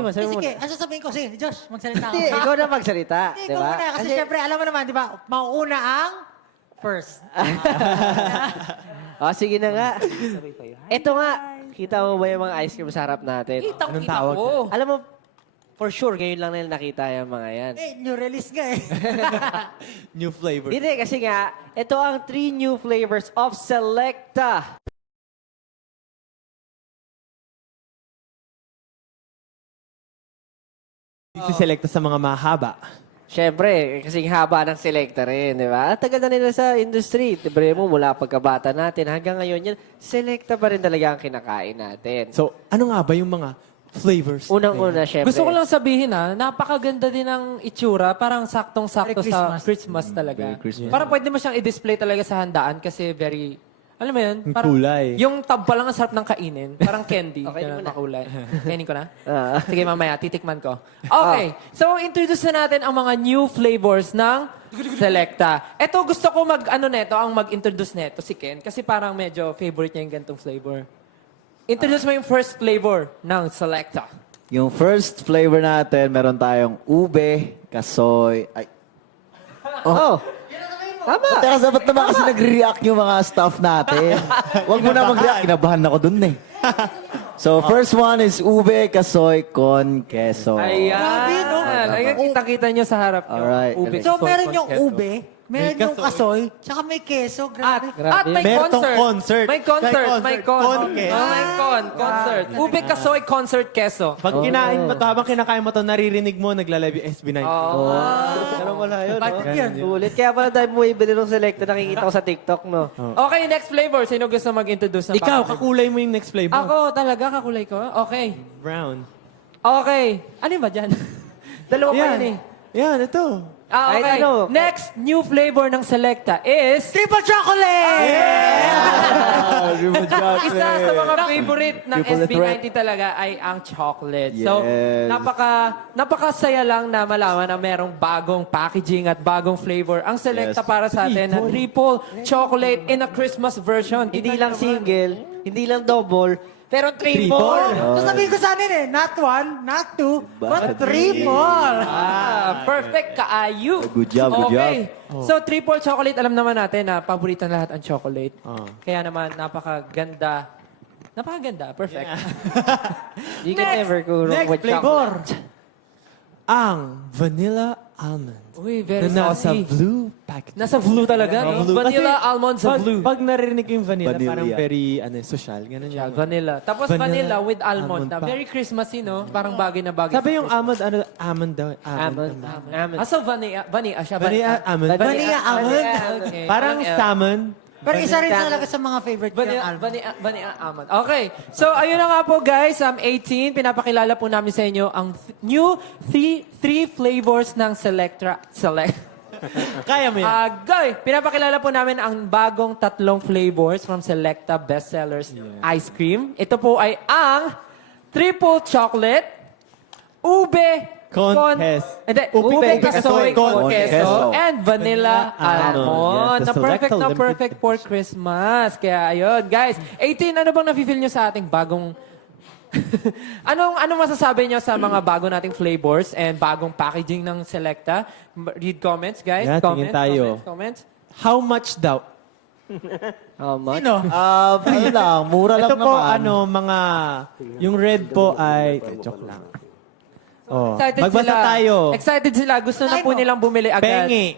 Masabi mo Sige, muna. ano sasabihin ko? Sige, Josh, magsalita Hindi, ka. ikaw na magsalita. Hindi, Di ikaw ba? muna. Kasi syempre, alam mo naman, di ba, mauuna ang first. Sige na nga. Ito nga, kita mo ba yung mga ice cream sa harap natin? Kitang-kita ko. Alam mo, for sure, ngayon lang nila nakita yung mga yan. New release nga eh. New flavor. Hindi, kasi nga, ito ang 3 new flavors of Selecta. Isi-select sa mga mahaba. Siyempre, kasing haba ng Selecta rin, di ba? At tagal na nila sa industry. Tibre mo, mula pagkabata natin hanggang ngayon yan, Selecta pa rin talaga ang kinakain natin. So, ano nga ba yung mga flavors? Unang-una, siyempre. Gusto ko lang sabihin napakaganda din ng itsura. Parang saktong-sakto Merry sa Christmas. Christmas talaga. Merry Christmas. Parang pwede mo siyang i-display talaga sa handaan kasi very, alam mo yun? Yung Parang kulay. Yung tab pa lang ang sarap ng kainin. Parang candy. Okay, Ganun, mo na. makulay. Kainin ko na? Ah. Sige, mamaya. Titikman ko. Okay. So, introduce na natin ang mga new flavors ng Selecta. Ito, gusto ko mag-introduce neto si Ken kasi parang medyo favorite niya yung gantong flavor. Introduce mo yung first flavor ng Selecta. Yung first flavor natin, meron tayong ube, kasoy. Ay, Oh. Tama. teka, ba't naman kasi nagre-react yung mga staff natin? Huwag mo na mag-react, kinabahan ako dun eh. So, first one is ube, kasoy, con, queso. Ayan. Grabe, no? Ayan, kita-kita nyo sa harap nyo. Alright. Ube, So, soy, meron yung queso. ube, meron yung kasoy, tsaka may keso. At, Grabe. may Meron tong concert. concert. May concert. May May concert. con. May concert. Ube Kasoy Concert Keso. Pag kinain mo to, habang kinakain mo to, naririnig mo, nagla-live yung SB19. Ganun wala yun, no? Bakit yan? Ulit. Kaya pala tayo bumibili ng Selecta, nakikita ko sa TikTok, no? Okay, next flavor. Sino gusto mag-introduce ng Ikaw, bago? kakulay mo yung next flavor. Ako talaga, kakulay ko. Okay. Brown. Okay. Ano ba dyan? Dalawa pa yun eh. Yan, ito. Okay. Kahit ano. Next new flavor ng Selecta is... Triple chocolate! Isa sa mga favorite ng Triple SB19 talaga ay ang chocolate. So, Yes. napakasaya lang na malaman na merong bagong packaging at bagong flavor. Ang Selecta Yes. para sa atin na triple chocolate in a Christmas version. Hindi lang single, hindi lang double, pero triple. So, sabihin ko sa anin eh, not one, not two, but triple. Perfect kaayu. Good job, good okay. So, triple chocolate, alam naman natin na paborito ng lahat ang chocolate. Oh. Kaya naman, napakaganda. Napakaganda. Perfect. You can Next. never go wrong Next with flavor. chocolate. Ang vanilla almond. Uy, very Na nasa saucy. blue package. Nasa blue talaga, no? Blue. Vanilla Kasi almond sa pag, blue. Pag narinig ko yung vanilla, Vanilla. parang very social. Ganun Yeah, yan. vanilla. Tapos Vanilla, vanilla with almond. almond na pa. very Christmassy, no? Parang bagay na bagay. Sabi yung almond, ano, almond daw. Almond. Almond. So vanilla siya. Vanilla almond. Vanilla almond. Okay. Parang salmon. Pero isa rin talaga sa mga favorite ko yung almond. Vanilla almond. Okay. So, ayun na nga po, guys. 18, pinapakilala po namin sa inyo ang new three flavors ng Selectra. Kaya mo yan. Guys, pinapakilala po namin ang bagong 3 flavors from Selecta Bestsellers Ice Cream. Ito po ay ang triple chocolate, ube, Hindi, ube, kasoy, con queso, and vanilla almond. Yes, the Na perfect Selecta na limited perfect for Christmas. Kaya ayun, guys. 18, ano bang nafe-feel nyo sa ating bagong... anong masasabi nyo sa mga bago nating flavors and bagong packaging ng Selecta? Read comments, guys. Yeah, tingin tayo. Comments. How much daw? How much? Sino? Ano lang, mura lang Ito po, naman. yung red po ay... Joke lang. Oh, Excited magbasa sila. tayo. Excited sila. Gusto na Ay, po no. nilang bumili agad. Pengi.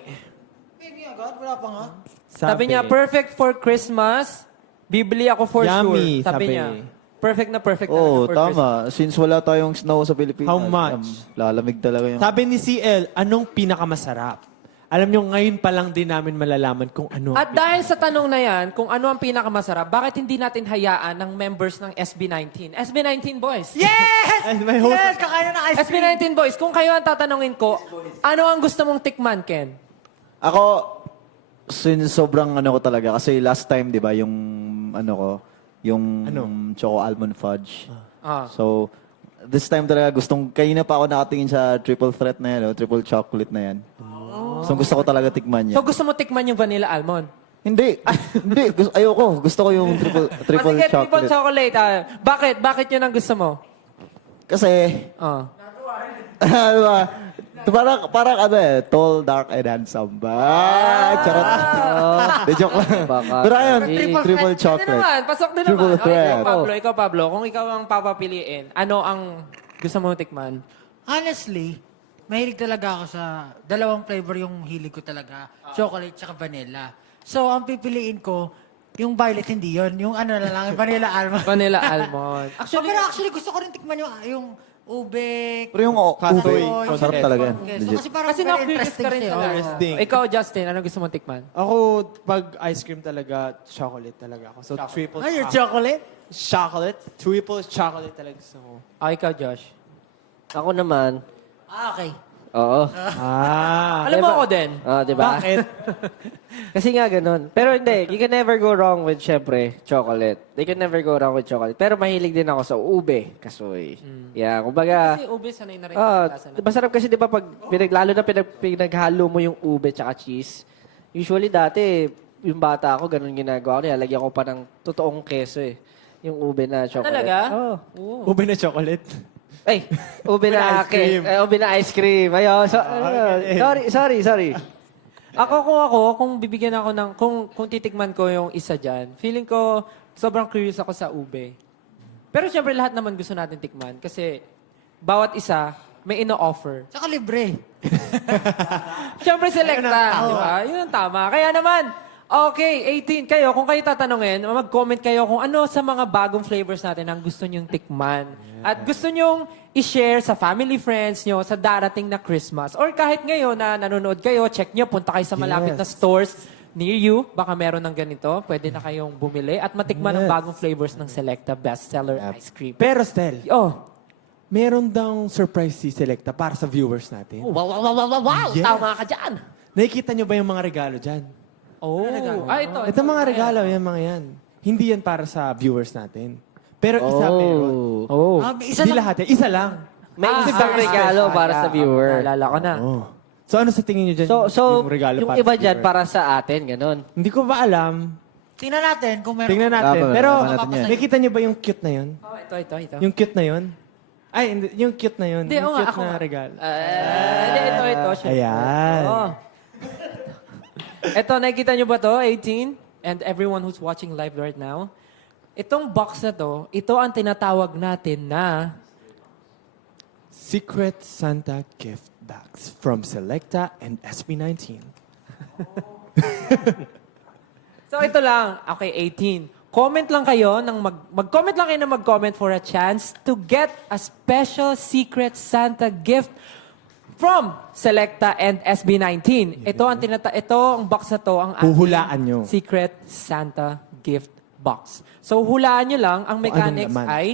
Pingi agad, wala pa nga. Sabi niya, perfect for Christmas. Bibili ako for Yummy, sure. Sabi sabi. niya. Perfect na perfect Oo, talaga for Christmas. tama. Since wala tayong snow sa Pilipinas. How much? Lalamig talaga yung... Sabi ni CL, anong pinakamasarap? Alam niyo, ngayon pa lang din namin malalaman kung ano. At dahil sa tanong na yan, kung ano ang pinakamasarap, bakit hindi natin hayaan ng members ng SB19? SB19 boys! Yes! May host. Yes! Kakain na ng ice cream. SB19 boys, kung kayo ang tatanungin ko, ano ang gusto mong tikman, Ken? Ako, since sobrang ano ko talaga, kasi last time, di ba, yung ano ko, yung choco almond fudge. Ah. So, this time talaga gustong, kanina pa ako nakatingin sa triple threat na yan, o, triple chocolate na yan. So, gusto ko talaga tikman So yan. gusto mo tikman yung vanilla almond? Hindi, hindi, ayoko. Gusto ko yung triple Sige, chocolate. triple chocolate. Bakit? Bakit yun ang gusto mo? Kasi, Oh. ano ba? Parang ano eh, tall, dark, and handsome ba? Charot. De joke lang. Baka. Pero ayun, Triple triple Hindi chocolate. naman, pasok din Triple naman. Okay, threat. ikaw, Pablo, kung ikaw ang papapiliin, ano ang gusto mong tikman? Honestly, mahilig talaga ako sa dalawang flavor yung hilig ko talaga. Chocolate tsaka vanilla. So, ang pipiliin ko, yung violet hindi yon, yung ano na lang, yung vanilla almond. Vanilla almond. Pero actually, gusto ko rin tikman yung ube. Pero yung Kasoy, ube, sarap talaga yan. Legit. Kasi parang Kasi very na-curious ka rin siya. talaga. Interesting. Ikaw, Justin, ano gusto mong tikman? Ako, pag ice cream talaga, chocolate talaga ako. So, triple Ay, yung chocolate? chocolate. Triple chocolate talaga gusto ko. Ikaw, Josh. Ako naman, Ah, okay. oo. Ah. Alam mo ako din. Di ba? Bakit? Kasi nga ganun. Pero hindi, you can never go wrong with, syempre, chocolate. You can never go wrong with chocolate. Pero mahilig din ako sa ube, kasoy. Yeah, kumbaga, Kasi ube, sanay na rin. masarap kasi di ba pag lalo na pinaghalo mo yung ube tsaka cheese. Usually dati, yung bata ako, ganun ginagawa ko. Nilalagyan ko pa ng totoong keso eh. Yung ube na chocolate. Talaga? Oo. Ube na chocolate. Ay, ube na ice cream. ube na ice cream. Ayun. Sorry. Kung bibigyan ako ng, kung titikman ko yung isa dyan, feeling ko, sobrang curious ako sa ube. Pero syempre, lahat naman gusto natin tikman. Kasi, bawat isa, may ino-offer. Tsaka libre. Syempre, selecta. Di ba? Yun ang tama. Kaya naman, okay, 18 kayo. Kung kayo tatanungin, mag-comment kayo kung ano sa mga bagong flavors natin ang gusto nyong tikman. At gusto nyong i-share sa family, friends nyo sa darating na Christmas. Or kahit ngayon na nanonood kayo, check nyo, punta kayo sa malapit na stores near you. Baka meron ng ganito. Pwede na kayong bumili at matikman ang bagong flavors ng Selecta Bestseller Ice Cream. Pero, Stel, Oh, meron daw surprise si Selecta para sa viewers natin. wow! Yes. Tama ka dyan! Nakikita nyo ba yung mga regalo dyan? Oh, ito. Ito mga regalo, yan mga yan. Hindi yan para sa viewers natin. Pero isa meron. Oh. Isa Hindi lang. lahat yan. Isa lang. May isang regalo para sa viewer. Naalala ko na. Oh. So ano sa tingin nyo dyan? So, yung regalo yung para iba sa dyan viewer? para sa atin, ganun. Hindi ko ba alam. Tingnan natin kung meron. Tingnan natin. Dapat, Pero malaman natin yan. nakita nyo ba yung cute na yun? Oh, ito. Yung cute na yun? Ay, hindi, yung cute na yun. Hindi, yung oo nga, cute ako na nga. regalo. Hindi, ito. syempre. Ayan. Oh. Ito, nakikita nyo ba to? 18? And everyone who's watching live right now. Itong box na to, ito ang tinatawag natin na Secret Santa Gift Box from Selecta and SB19. So ito lang, okay, 18. Comment lang kayo mag-comment lang kayo na mag-comment for a chance to get a special Secret Santa gift from Selecta and SB19. Ito ang box na to ang ating Huhulaan nyo. Secret Santa gift box. So hulaan nyo lang, ang mechanics laman? ay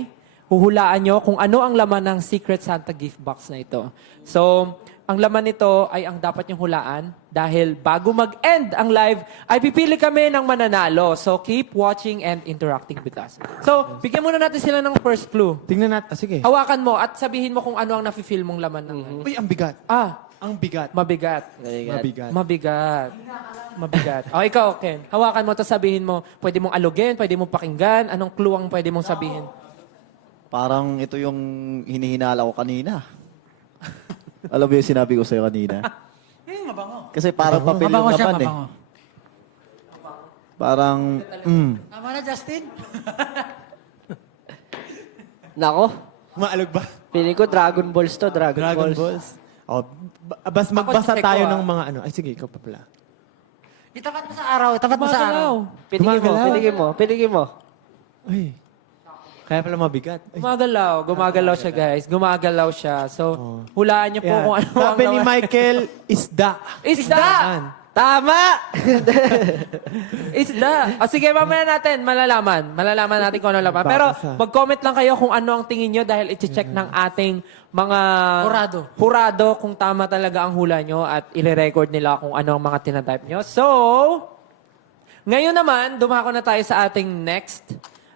huhulaan nyo kung ano ang laman ng Secret Santa gift box na ito. So, ang laman nito ay ang dapat nyong hulaan dahil bago mag-end ang live, ay pipili kami ng mananalo. So, keep watching and interacting with us. So, bigyan muna natin sila ng first clue. Tingnan natin. Sige. Hawakan mo at sabihin mo kung ano ang nafe-feel mong laman ng Uy, ang bigat. Ang bigat. mabigat. Mabigat. Mabigat. Mabigat. O, ikaw, Ken. Hawakan mo at sabihin mo, pwede mong alugin, pwede mong pakinggan, anong clue ang pwede mong sabihin? Parang ito yung hinihinala ko kanina. Alam mo yung sinabi ko sa'yo kanina? Mabango. Kasi parang papel yung Mabango siya, laman eh. mabango. Parang, Tama na, Justin? Nako, Maalog ba? feeling ko Dragon Balls to, Dragon Dragon Balls. Balls. Oh, magbasa check tayo ko, ng mga ano. Ay, sige, ikaw pa pala. Itapat mo sa araw. Itapat mo sa araw. Pinigin mo. Uy. Kaya pala mabigat. Ay. Gumagalaw siya, guys. Gumagalaw siya. So, hulaan niyo po Yan. kung ano ang Sabi ni laman. Michael, isda. Isda! Yan. Tama! Isda! O sige, mamaya natin, malalaman. Malalaman natin kung ano laman. Pero Baka sa- mag-comment lang kayo kung ano ang tingin nyo dahil iti-check ng ating mga... Hurado kung tama talaga ang hula nyo at ile-record nila kung ano ang mga tinatype nyo. So, ngayon naman, dumako na tayo sa ating next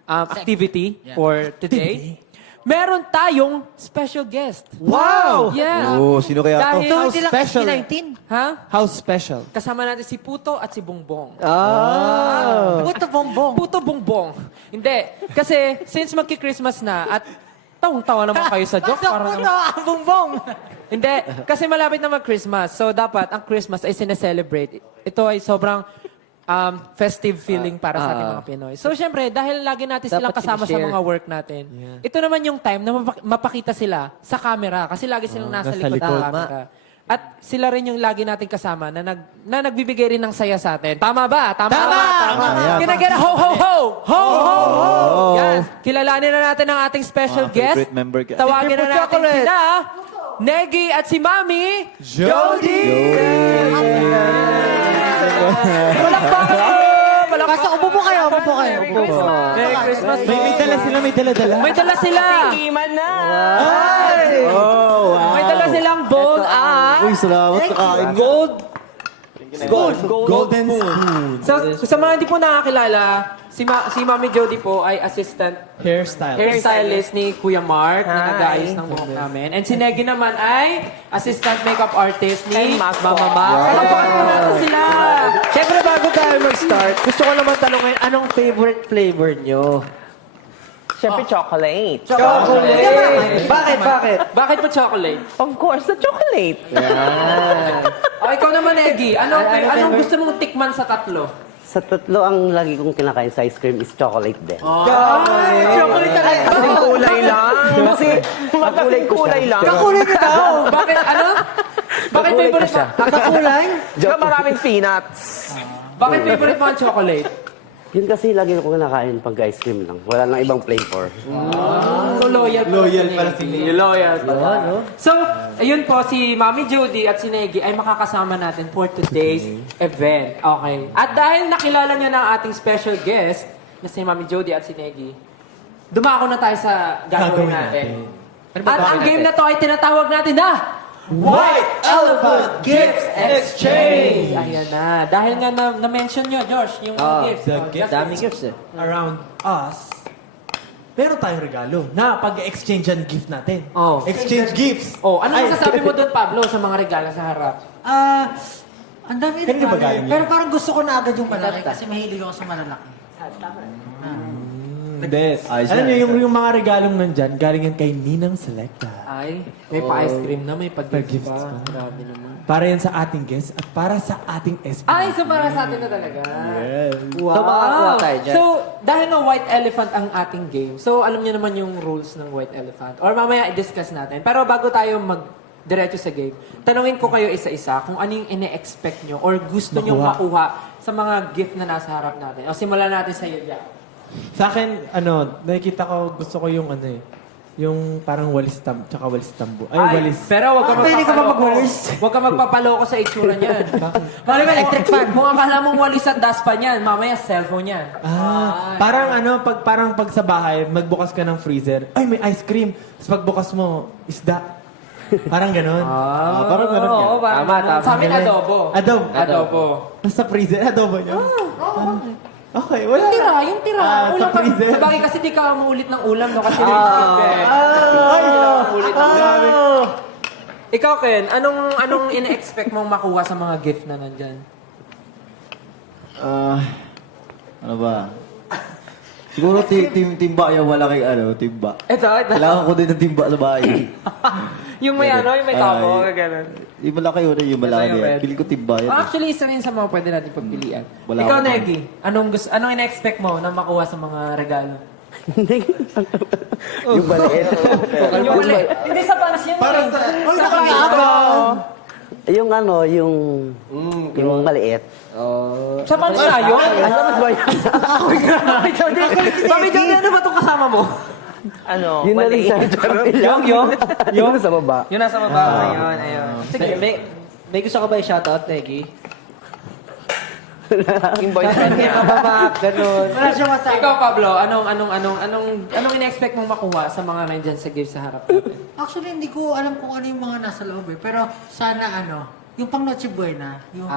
activity for today. Meron tayong special guest. Wow! Yeah. oh, sino kaya to? Dahil, How special. ha? How special. Kasama natin si Puto at si Bongbong. Ah! Puto bongbong. Puto Bongbong. Hindi. Kasi, since magki-Christmas na at Tawang-tawa naman kayo sa joke. Parang, Ang bongbong! hindi, kasi malapit na mag-Christmas. So, dapat ang Christmas ay sineselebrate. Ito ay sobrang festive feeling para sa ating mga Pinoy. So, syempre, dahil lagi natin silang Dapat kasama sa sinishare. mga work natin, ito naman yung time na mapakita sila sa camera kasi lagi silang nasa nasa likod ng likod. camera. At sila rin yung lagi natin kasama na, nagbibigay rin ng saya sa atin. Tama ba? Tama! Ayan. Can I get a ho, ho, ho? Ho, ho, ho! Yan. Kilalanin na natin ang ating special Mga guest. favorite member ka. Tawagin na Triple natin chocolate. sina Negi at si Mami Jody! Palakpakan po! Basta upo po kayo, upo po kayo. Merry Christmas po! May dala sila, may dala-dala. May dala sila! Oh, wow. May dala silang bowl at Uy, salamat sa kain. gold. Golden spoon. So, sa mga hindi po nakakilala, si Mami Jody po ay assistant Hairstyle. hairstylist ni Kuya Mark na nag-aayos ng buhok namin. And si Negi naman ay assistant makeup artist ni Mama Mac. Palakpakan po natin sila! Siyempre, bago tayo mag-start, gusto ko naman tanongin, anong favorite flavor nyo? Siyempre, chocolate. Chocolate! Bakit? Bakit po chocolate? Of course, the chocolate. O, ikaw naman, Negi. Anong gusto mong tikman sa tatlo? Sa tatlo, ang lagi kong kinakain sa ice cream is chocolate din. Chocolate talaga. Kasing kulay lang. Kasi, magkasing kulay lang. Kakulay niyo daw! Bakit, ano? Bakit favorite mo? Kakulay? Saka maraming peanuts. Bakit favorite mo ang chocolate? Yun kasi lagi kong kinakain pag ice cream lang. Wala nang ibang flavor. So, loyal pala si Negi. Loyal pala. So, ayun po, si Mami Jody at si Negi ay makakasama natin for today's event. Okay. At dahil nakilala niyo na ang ating special guest, na si Mami Jody at si Negi, dumako na tayo sa gagawin natin. At ang game na to ay tinatawag natin na White Elephant Gifts Exchange! Ayan na. Dahil nga na-mention nyo, Josh, yung mga gifts. the gifts. Daming gifts eh. Around us, meron tayong regalo na pag-exchange ang gift natin. Oh. Exchange gifts. Oh, ano masasabi mo doon, Pablo, sa mga regalo sa harap? Ang dami Kanino ba galing Pero parang gusto ko na agad yung malaki kasi mahilig ako sa malalaki. Best. Ayos Alam yan. niyo, yung mga regalong nandyan, galing yan kay Ninang Selecta. Ay, may pa-ice cream na, may Pa-gifts pa-gifts pa. pa. Grabe naman. Para yan sa ating guest at para sa ating SP. Ay, so para sa atin na talaga. Wow. So, makakuha tayo dyan. So, dahil nga white elephant ang ating game, so alam niyo naman yung rules ng white elephant. Or mamaya i-discuss natin. Pero bago tayo diretso sa game, tanungin ko kayo isa-isa kung ano yung ine-expect nyo or gusto nyo makuha sa mga gift na nasa harap natin. O simulan natin sa iyo, Jack. Sa akin, nakikita ko, gusto ko yung yung parang walis tsaka walis tambo. Ay, walis. Pero wag ka Pwede ka ba magpapaloko. magwalis? Wag ka magpapaloko sa itsura niyan. Mali ba, electric fan? Kung akala mong walis at daspan yan, mamaya cellphone yan. Parang pag sa bahay, magbukas ka ng freezer, ay, may ice cream. Tapos pagbukas mo, isda. Parang ganon. Parang ganun yan. Oo, parang ganun. Sa amin, adobo. Adobo. Nasa freezer, adobo niyo? Okay, wala. Yung tira. Sa Ulam ka. freezer. Sabagay kasi di ka umuulit ng ulam, no? Kasi nililipid ka eh. Umuulit ng ulam. Ikaw, Ken, anong ina-expect mong makuha sa mga gift na nandyan? Ano ba? Siguro timba yung malaki timba. Ito. Kailangan ko din ng timba sa bahay. Yung may yung may tabo, Ay. gano'n. Yung malaki yung malaki Ito yung yan. red. Pili ko timba yan. Actually, isa rin sa mga pwede natin pagpilian. Wala Ikaw, ako. Negi, anong ina-expect mo na makuha sa mga regalo? Yung maliit. Yung uli. Hindi sa panas yan. Para sa yung yung maliit. Sa panas tayo? Ano ba yan? Mami Jody, ano ba itong kasama mo? Ano? Yun na rin sa yung sa baba. Yun nasa baba. Ayun. Sige, may gusto ka ba i-shoutout, Negi? Yung boyfriend niya. Ganun. Wala siya masabi. Ikaw, Pablo, anong ina-expect mong makuha sa mga nandyan sa gift sa harap natin? Actually, hindi ko alam kung ano yung mga nasa loob eh. Pero sana yung pang Noche Buena. Yung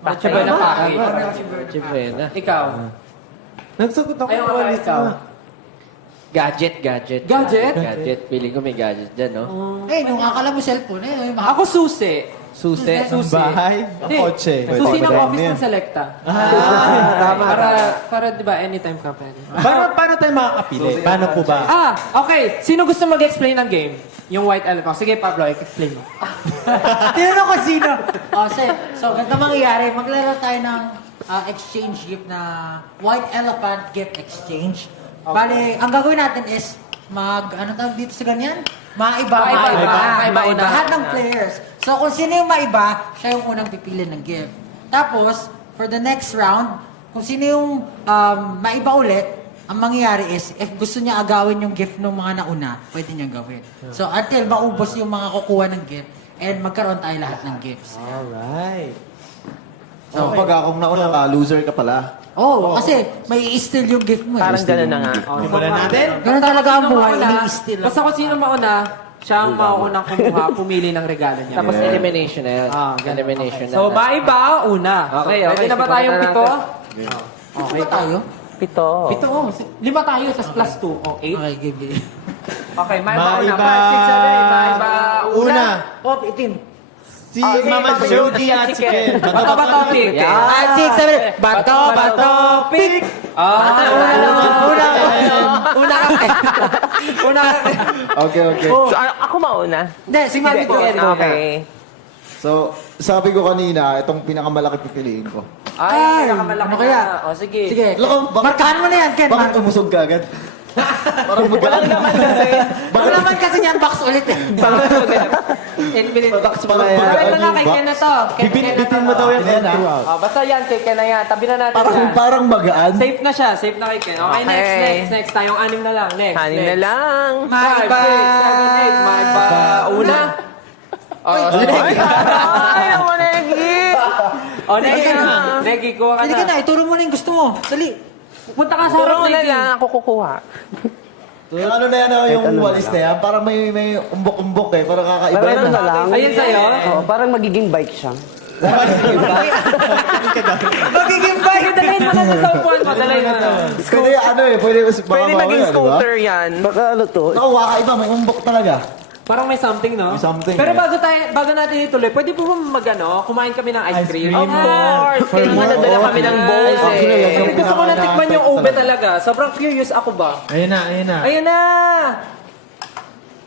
Noche Buena package. Noche Buena. Chibena. Ikaw. Nagsagot ako Ayaw ng ka walis ikaw. na. Gadget. Gadget? Gadget. Feeling ko may gadget dyan, no? Eh, nung akala mo cellphone eh. Ako susi. Susi. Ang bahay, ang Hindi. kotse. Susi ng Pwede. office Yan. ng Selecta. Tama. Para di ba, anytime ka pwede. Paano tayo makakapili? Paano po ba? Okay. Sino gusto mag-explain ng game? Yung White Elephant. Sige, Pablo, explain mo. Tinanong ko sino. So, ganito mangyayari. Maglaro tayo ng exchange gift na White Elephant Gift Exchange. Bale, ang gagawin natin is ano tawag dito sa ganyan? Maiba. Maiba. Lahat ng players. So, kung sino yung maiba, siya yung unang pipili ng gift. Tapos, for the next round, kung sino yung maiba ulit, ang mangyayari is, if gusto niya agawin yung gift ng mga nauna, pwede niyang gawin. So, until maubos yung mga kukuha ng gift, and magkaroon tayo lahat ng gifts. Alright. So, pag akong nauna ka, loser ka pala. Kasi may i-steal yung gift mo. Parang gano'n na nga. Simulan natin. Ganun talaga ang Sino buhay, mauna, ini-steal. Basta kung sino mauna, siya ang mauunang kumuha, pumili ng regalo niya. Tapos elimination na yun. Ganun. Elimination na. So, maiba, una. Okay. Pwede na ba Simulan tayong na pito? natin. Okay tayo? Pito. Pito, 5 tayo, tas plus 2. 8. Okay, game. Okay, maiba una. Maiba. 5, 6, 7, maiba una. Oh, itim. Si Mama Jody at si Ken. Bato, pick. Ah, 6, 7. Bato, pick. Una ka. Una ka. Okay. So, ako mauna. Hindi, si Mami ko. Okay. So, sabi ko kanina, itong pinakamalaki pipiliin ko. Ay, pinakamalaki ano kaya? na. O, sige. Sige. Loko, Markahan mo na yan, Ken. Bakit umusog ka agad? Parang Walang naman kasi. Ano naman kasi niyan, box ulit eh. Infinite box pa na yan. Sabi ko na kay Ken na to. Bitin mo daw yan Ayan, ah. throughout. Basta yan, kay Ken na yan. Tabi na natin yan. Parang magaan. Safe na siya. Safe na kay Ken. Okay, Okay. next. Tayong 6 na lang. Next. Hanin na lang. 5, 6, 7, 8. Maiba una. Ay, ako Negi. Negi, kuha ka Hindi ka na. na, ituro mo na yung gusto mo. Dali. Punta ka sa harap, Puro na Negi. lang ako kukuha. Yung ano na yan, yung walis na yan, parang may umbok-umbok eh. Parang kakaiba Parang yun. na lang. Ayun sa'yo. Oo, parang magiging bike siya. Magiging bike. Dalhin mo na sa upuan mo. Dalhin mo na. Pwede ano eh, pwede Pwede maging scooter yan. Baka ano to? Ako, kakaiba, may umbok talaga. Parang may something, no? May something, Pero eh. bago natin ituloy, pwede po ba kumain kami ng ice cream? Of course. Kaya nga nadala kami ng bowls Actually, eh. yung Gusto ko na tikman yung ube talaga. Sobrang curious ako ba? Ayun na. Ayun na!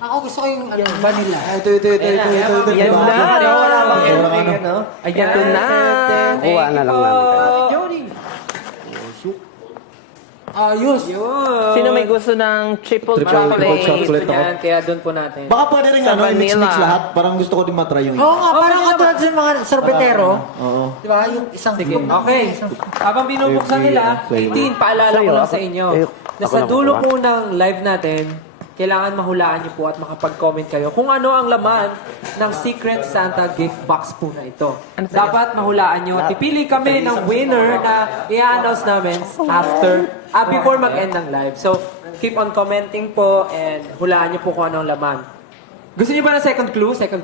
Ako gusto ko yung vanilla. Ito. Yan na. Wala bang Wala ending, ano. ano? Ayan na. Kuha na lang namin. Jody. Ayos. Yun. Sino may gusto ng triple Triple chocolate? chocolate. Gusto niyan, kaya doon po natin. Baka pwede rin Sa ano, i-mix vanilla. lahat. Parang gusto ko din matry yung Oo nga, parang katulad sa mga sorbetero. Oo. Di ba? Yung isang Sige. Okay. Habang binubuksan nila, 18, paalala ko lang sa inyo. Na sa dulo po ng live natin, kailangan mahulaan niyo po at makapag-comment kayo kung ano ang laman ng Secret Santa gift box po na ito. Dapat mahulaan niyo. Pipili kami ng winner na i-announce namin before mag-end ng live. So, keep on commenting po and hulaan niyo po kung ano ang laman. Gusto niyo ba ng second clue? Second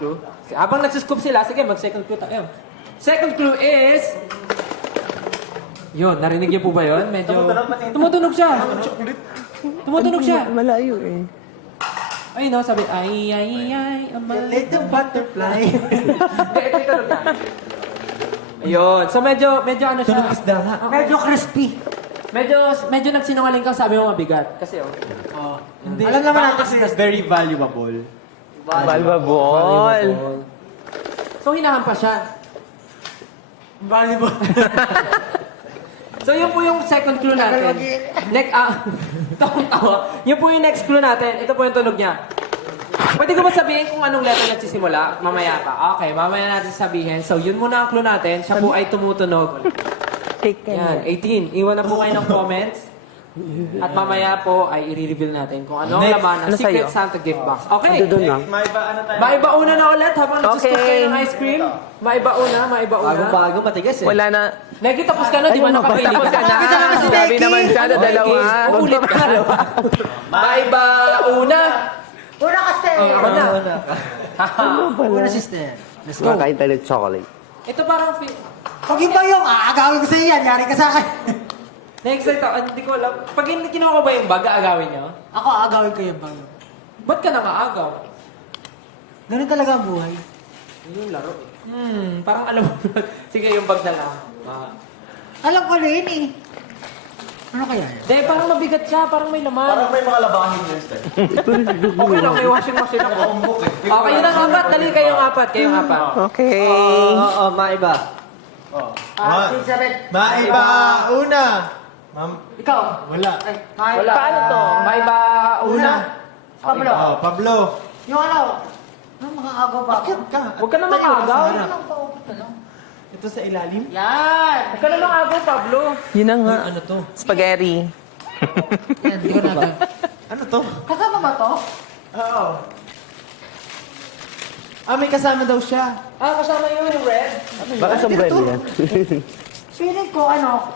clue? Habang nagsuscoop sila, sige, mag-second clue tayo. Second clue is... Yun, narinig niyo po ba yun? Medyo... Tumutunog siya. Tumutunog siya. Malayo eh. Ay, no, sabi, ay, a little butterfly. Ito na. Ayun. So, medyo ano siya. Tunog isda nga. Medyo crispy. Medyo nagsinungaling kang sabi mo mabigat. Kasi, Alam naman natin kasi very valuable. Balbabol. So, hinahampas siya. Valuable. So, yun po yung second clue natin. Tawang-tawa. Yun po yung next clue natin. Ito po yung tunog niya. Pwede ko ba sabihin kung anong letter nagsisimula? Mamaya pa. Okay, mamaya natin sabihin. So, yun muna ang clue natin. Siya po ay tumutunog. Yan, 18. Iwan na po kayo ng comments. At mamaya po ay i-reveal natin kung ano ang Next, laman ng ano Secret sa'yo? Santa gift box. Okay. Doon na. Maibauna na ulit habang nagsuscoop kayo ng ice cream. Maibauna. Bago matigas eh. Wala na. Negi, tapos ka na, di ba nakapili Tapos ka na. Kita naman si Grabe Becky. naman siya na dalawa. Ulit ka. Maibauna. Una kasi. Ako na. Una sister. Let's go. Kumakain tayo ng chocolate. Ito parang... Pag iba yung aagawin ko sa iyo yan, yari ka sa akin. Next ito, hindi ko alam. Pag kinuha ko ba yung bag, aagawin nyo? Ako aagawin ko yung bago. Ba't ka nang aagaw? Ganun talaga ang buhay. Yung laro eh. Parang alam mo. Sige, yung bag na lang. Alam ko rin eh. Ano kaya yun? Hindi, parang mabigat siya. Parang may laman. Parang may mga labahin yun, Stan. Okay lang, may washing machine ako. Okay, yun ang apat. Dali kayong apat. Kayong apat. Okay. Oo, maiba. Maiba, una. Ma'am, Ikaw. wala. Wala. Paano to? May ba una? Pablo. Oh, Pablo. Yung ano? Yung mga agaw ba? Bakit ka? Huwag ka namang Tayo ka agaw. sa harap. Ito sa ilalim? Yan! Huwag ka namang agaw, Pablo. Yun na nga. Ano to? Spaghetti. Yan, di ko na. Ano to? Kasama ba to? Oo. May kasama daw siya. Kasama yun yung red. Baka sombrero yan. Feeling ko ano,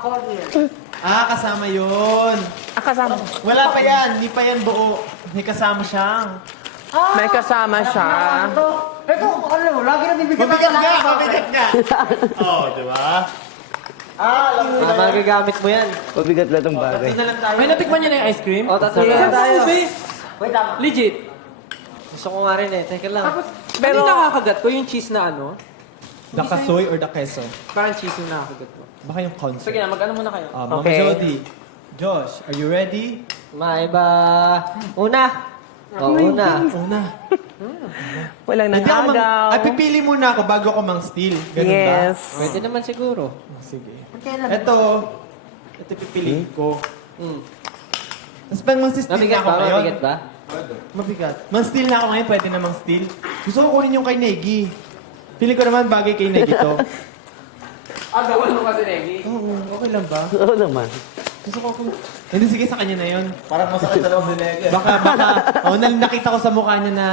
Cornel. Kasama yun. Kasama. Wala pa yan. Hindi pa yan buo. May kasama siyang. May kasama siya. Ito, ano, lagi na bibigyan Mabigat nga! Mabigat nga! Oo, di ba? Alam mo na yan. Magagamit mo yan. Mabigat lang itong bagay. Tatlo na lang tayo. May natikman niyo na yung ice cream? O, tatlo na tayo. Wait lang. Legit. Gusto ko nga rin eh. Teka lang. Pero yung nakakagat ko, yung cheese na ano, The kasoy or the queso? parang cheese yung nakakagat ko. Baka yung concept. Sige na, mag-ano muna kayo. Mama Okay. Jody. Josh, are you ready? Maiba. Una. Una. Una. Walang Hindi ako nangagaw. pipili muna ako bago ako mang-steal. Ganun ba? Yes. Pwede naman siguro. Sige. Kailan? Ito pipiliin ko. Tapos pag mang-steal Mabigat na ako ba? ngayon. Mabigat ba? Mabigat. Mang-steal na ako ngayon, pwede na mang-steal. Gusto ko kunin yung kay Negi. Feeling ko naman bagay kay Negi to. Gawan mo kasi, Negi. Oo, okay lang ba? Oo naman. Gusto ko kung... Hindi, sige sa kanya na yun. Parang masakit sa loob ni Negi. Baka, nakita ko sa mukha niya na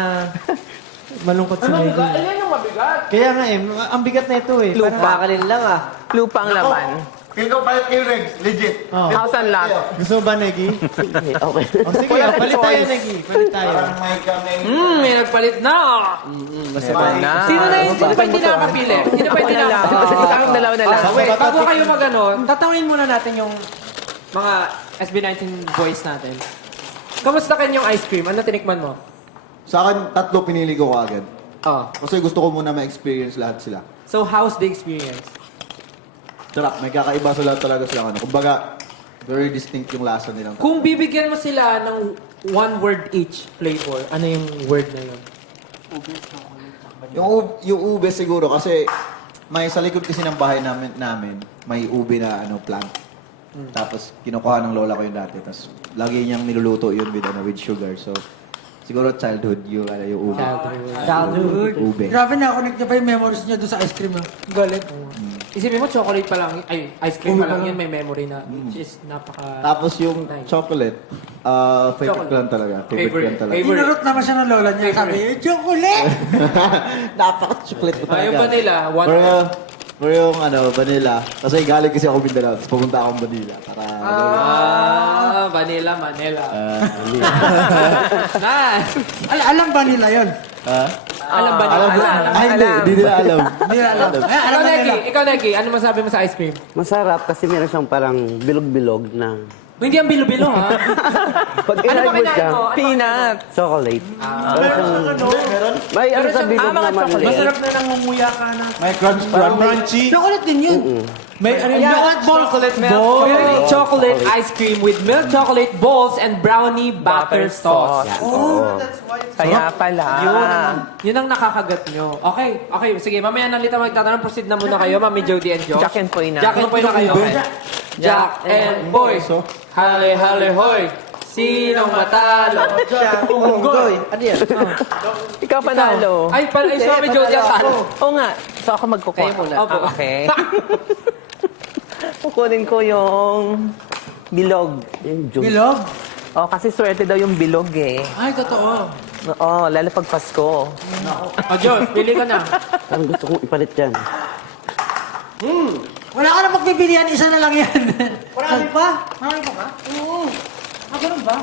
malungkot si Negi. Ayan yung mabigat. Kaya nga ang bigat na ito eh. Lupa. Kakalin lang ah. Lupa ang laman. Feel ko palit kayo, Reg. Legit. Oh. House and lot. Gusto mo ba, Negi? Okay. Okay. O sige, Wala kang palit tayo, choice. Negi. Palit tayo. Parang may kaming... May nagpalit na. Na. Sino na yun? Sino pa hindi nakakapili? Sino pa hindi Ako na lang. nakakapili? Tayong dalawa na lang. Wait, bago kayo mag-ano, tatawin muna natin yung mga SB19 boys natin. Kamusta kayo yung ice cream? Ano tinikman mo? Sa akin, tatlo pinili ko agad. Oh. Kasi gusto ko muna ma-experience lahat sila. So, how's the experience? Sarap, may kakaiba sila talaga sila. Kumbaga, very distinct yung lasa nilang. Kung bibigyan mo sila ng one word each flavor, ano yung word na yun? Yung ube siguro kasi may sa likod kasi ng bahay namin may ube na plant. Tapos kinukuha ng lola ko yun dati. Tapos lagi niyang niluluto yun with sugar. So siguro childhood yung ube. Childhood. Ube. Grabe na, connect niya pa yung memories niya doon sa ice cream. Galit. Isipin mo, chocolate pa lang, ay, ice cream pa lang yun, may memory na, which is napaka... Tapos yung Nice. chocolate, favorite ko lang talaga. Favorite ko lang talaga. Favorite. Inurot naman siya ng lola niya. Sabi, chocolate! Napaka-chocolate ko talaga. Yung vanilla, one Pero yung vanilla, kasi galing kasi ako Mindanao, tapos pumunta akong Manila. Para, vanilla, Manila. Nice! Alam ba nila yun? Alam ba nila? Ay, hindi nila alam. Hindi nila alam. Ay, alam na nila. Ikaw, Negi, ano masabi mo sa ice cream? Masarap kasi meron siyang parang bilog-bilog na Hindi ang bilo-bilo, ha? pag Ano ba mo kinain siya, mo? Peanut. chocolate. May ano sa bilog mga naman. chocolate. Masarap na nangunguya ka na. May crunch Parang crunchy. Chocolate din yun. May chocolate ball. Milk chocolate ice cream with milk chocolate balls and brownie butter sauce. Oh, that's why it's Kaya pala. Yun ang nakakagat nyo. Okay, sige, mamaya na lita magtatanong. Proceed na muna kayo, Mami Jody and Josh. Jack and Poy na. Jack and Poy na kayo. Jack and Poy. Hale, hale, hoy. Sinong matalo? Jack, unggoy. Ano yan? Ikaw panalo. Ay, si Mami Jody ang talo. Oo nga. So ako magkukuha. Kayo muna. Ah, okay. Kukunin ko yung bilog. Yung juice. Bilog? Oh, kasi swerte daw yung bilog eh. Ay, totoo. Oo, lalo pag Pasko. O, Josh, pili ka na. Parang gusto kong ipalit yan. Wala ka na magbibilihan, isa na lang yan. Marami pa? Marami pa ba? Oo. Ganun ba?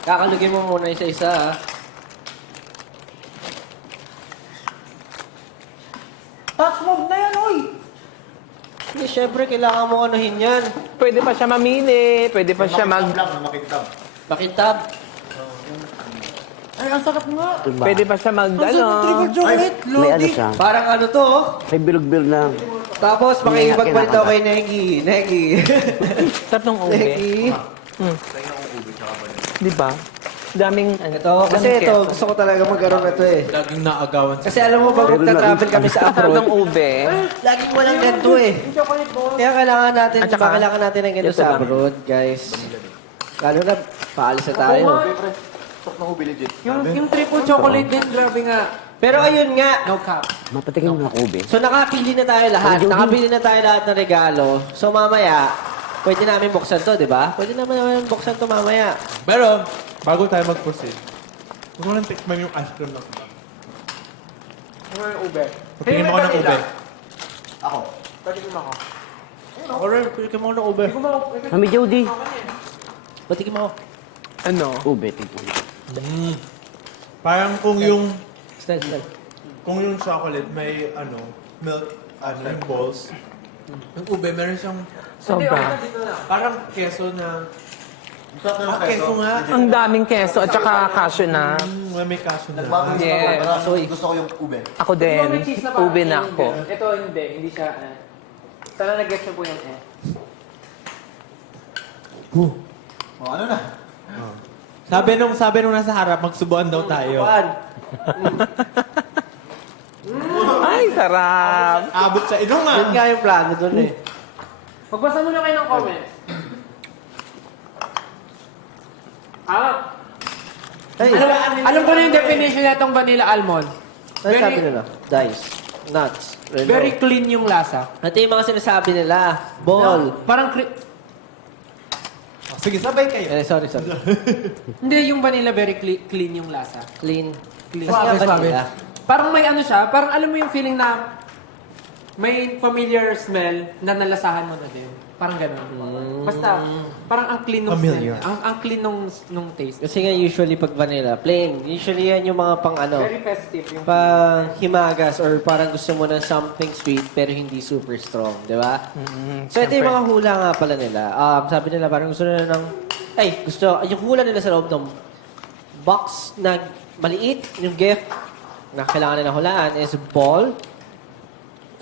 Kakalugin mo muna isa-isa ha. Touch move na yan, oy! Hindi, syempre, kailangan mo anuhin yan. Pwede pa siya mamili. Pwede pa siya mag... lang na makintab. Makintab. Ay, ang sarap nga. Diba? Pwede ba siya mag, Ang sarap ng triple chocolate, May ano Lodi. siya. Parang ano to, oh. May bilog-bilog na. Tapos, makikipagpalit ako kay Negi. Negi. sarap ng ube? Negi. Di ba? Daming, Ito, kasi ito, gusto ko talaga magkaroon ito eh. Laging naagawan sa... Kasi alam mo, pag magta-travel kami sa sarap ng abroad, ube. laging walang ganito eh. Kaya kailangan natin, At saka, kailangan natin ng ganito ito sa ba? abroad, guys. Lalo na, paalis na tayo. Yung triple chocolate din, grabe nga. Pero ayun nga, No cap. Mapatikin mo na ako, ube. so nakapili na tayo lahat. Nakapili na tayo lahat ng regalo. So mamaya, pwede namin buksan to, di ba? Pwede naman buksan to mamaya. Pero, bago tayo mag-proceed, gusto ko lang tikman yung ice cream na ito. Tingin mo ko ng ube. Ako. Ako rin, pilikin mo ng ube. Kami, Jody. Patikin mo ako. Ano? Ube, tignan mo. Parang kung yung Style. chocolate may milk, yung balls. Yung ube, meron siyang Sobra. parang keso na... keso nga. Ang daming keso at saka cashew na. May kaso na. Yes. Gusto ko yung ube. Ako din. Ube na ako. Ito hindi siya. Sana nag-guess mo po yung Oh, ano na? Sabi nung nasa harap, magsubuan daw tayo. Ay, sarap. Abot sa Yun ilong nga yung plano dun eh. Magbasa muna kayo ng comments. Hey, Alam ko na yung definition na itong vanilla almond. ano sabi nila? Dice. Nuts. Relo. Very clean yung lasa. Ito yung mga sinasabi nila. Ball. Parang Sige, sabay kayo. Sorry. hindi yung vanilla very clean yung lasa. Clean. Clean. Kasi nga Suabe, vanilla. Parang may ano siya, parang alam mo yung feeling na may familiar smell na nalasahan mo na din. Parang gano'n. Basta, parang ang clean nung Familiar. smell. Ang clean nung taste. Kasi nga usually pag vanilla, plain. Usually yan yung mga pang ano, Very festive yung pang himagas or parang gusto mo ng something sweet pero hindi super strong, di ba? So ito yung mga hula nga pala nila. Sabi nila parang gusto nila ng, yung hula nila sa loob ng box na maliit, yung gift na kailangan nila hulaan is ball,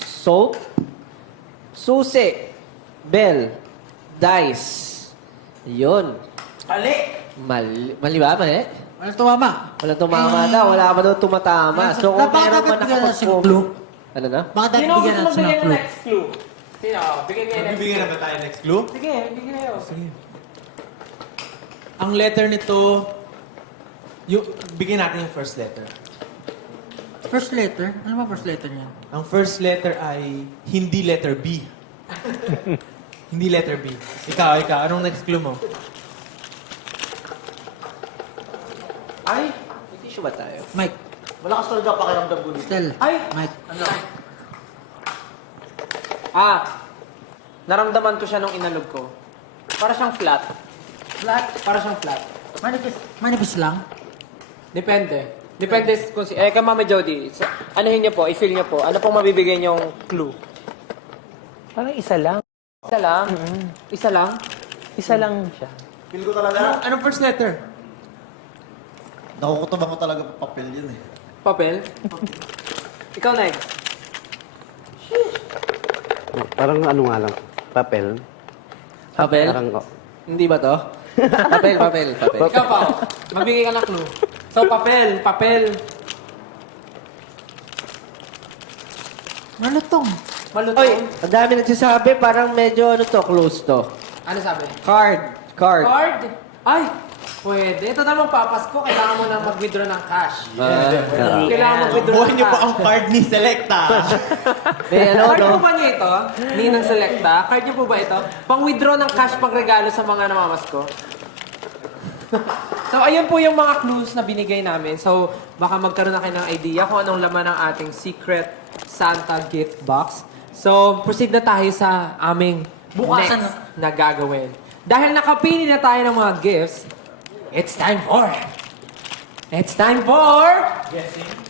soap, susi, bell, dice. Yun. Mali ba? Mali? Ano tumama? Walang tumama daw. Wala pa daw tumatama. So kung meron man bigyan na nakapag clue? Ano na? Bakit Sino bigyan gusto natin magbigay ng ng clue? next clue? Sino? Bigyan kayo next Bibigyan na ba tayo next clue? Sige, bigyan kayo. Ang letter nito, bigyan natin yung first letter. First letter? Ano ba first letter niya? Ang first letter ay hindi letter B. Hindi letter B. Ikaw, anong next clue mo? Ay, may tissue ba tayo? Mike. Malakas talaga pakiramdam ko dito. Stel. Ay! Mike. Naramdaman ko siya nung inalog ko. Para siyang flat. Flat. Para siyang flat. Manipis lang. Depende. Depende kung kay Mama Jody, anuhin niyo po, i-feel niyo po. Ano pong mabibigay niyong clue? Parang isa lang. Isa lang? Isa lang? Isa lang siya. Feel ko talaga, Anong first letter? nakukutubang ko talaga papel yun eh. Papel? Ikaw, Neg. Parang ano nga lang. Papel. Papel? Parang, Hindi ba to? Papel. Ikaw pa. Mabigay ka ng clue. So, papel. Malutong. Malutong. Oy, ang dami nagsasabi, parang medyo close to. Ano sabi? Card. Card? Ay! Pwede. Ito naman papasko. Kailangan mo nang mag-withdraw ng cash. Kailangan mag-withdraw Buhay ng niyo po cash. ang card ni Selecta. May ano, Card no? po ba niyo ito? Ninang Selecta? Card niyo po ba ito? Pang-withdraw ng cash pang regalo sa mga namamasko? So, ayun po yung mga clues na binigay namin. So, baka magkaroon na kayo ng idea kung anong laman ng ating secret Santa gift box. So, proceed na tayo sa aming Bukasan next na gagawin. Dahil nakapili na tayo ng mga gifts, it's time for...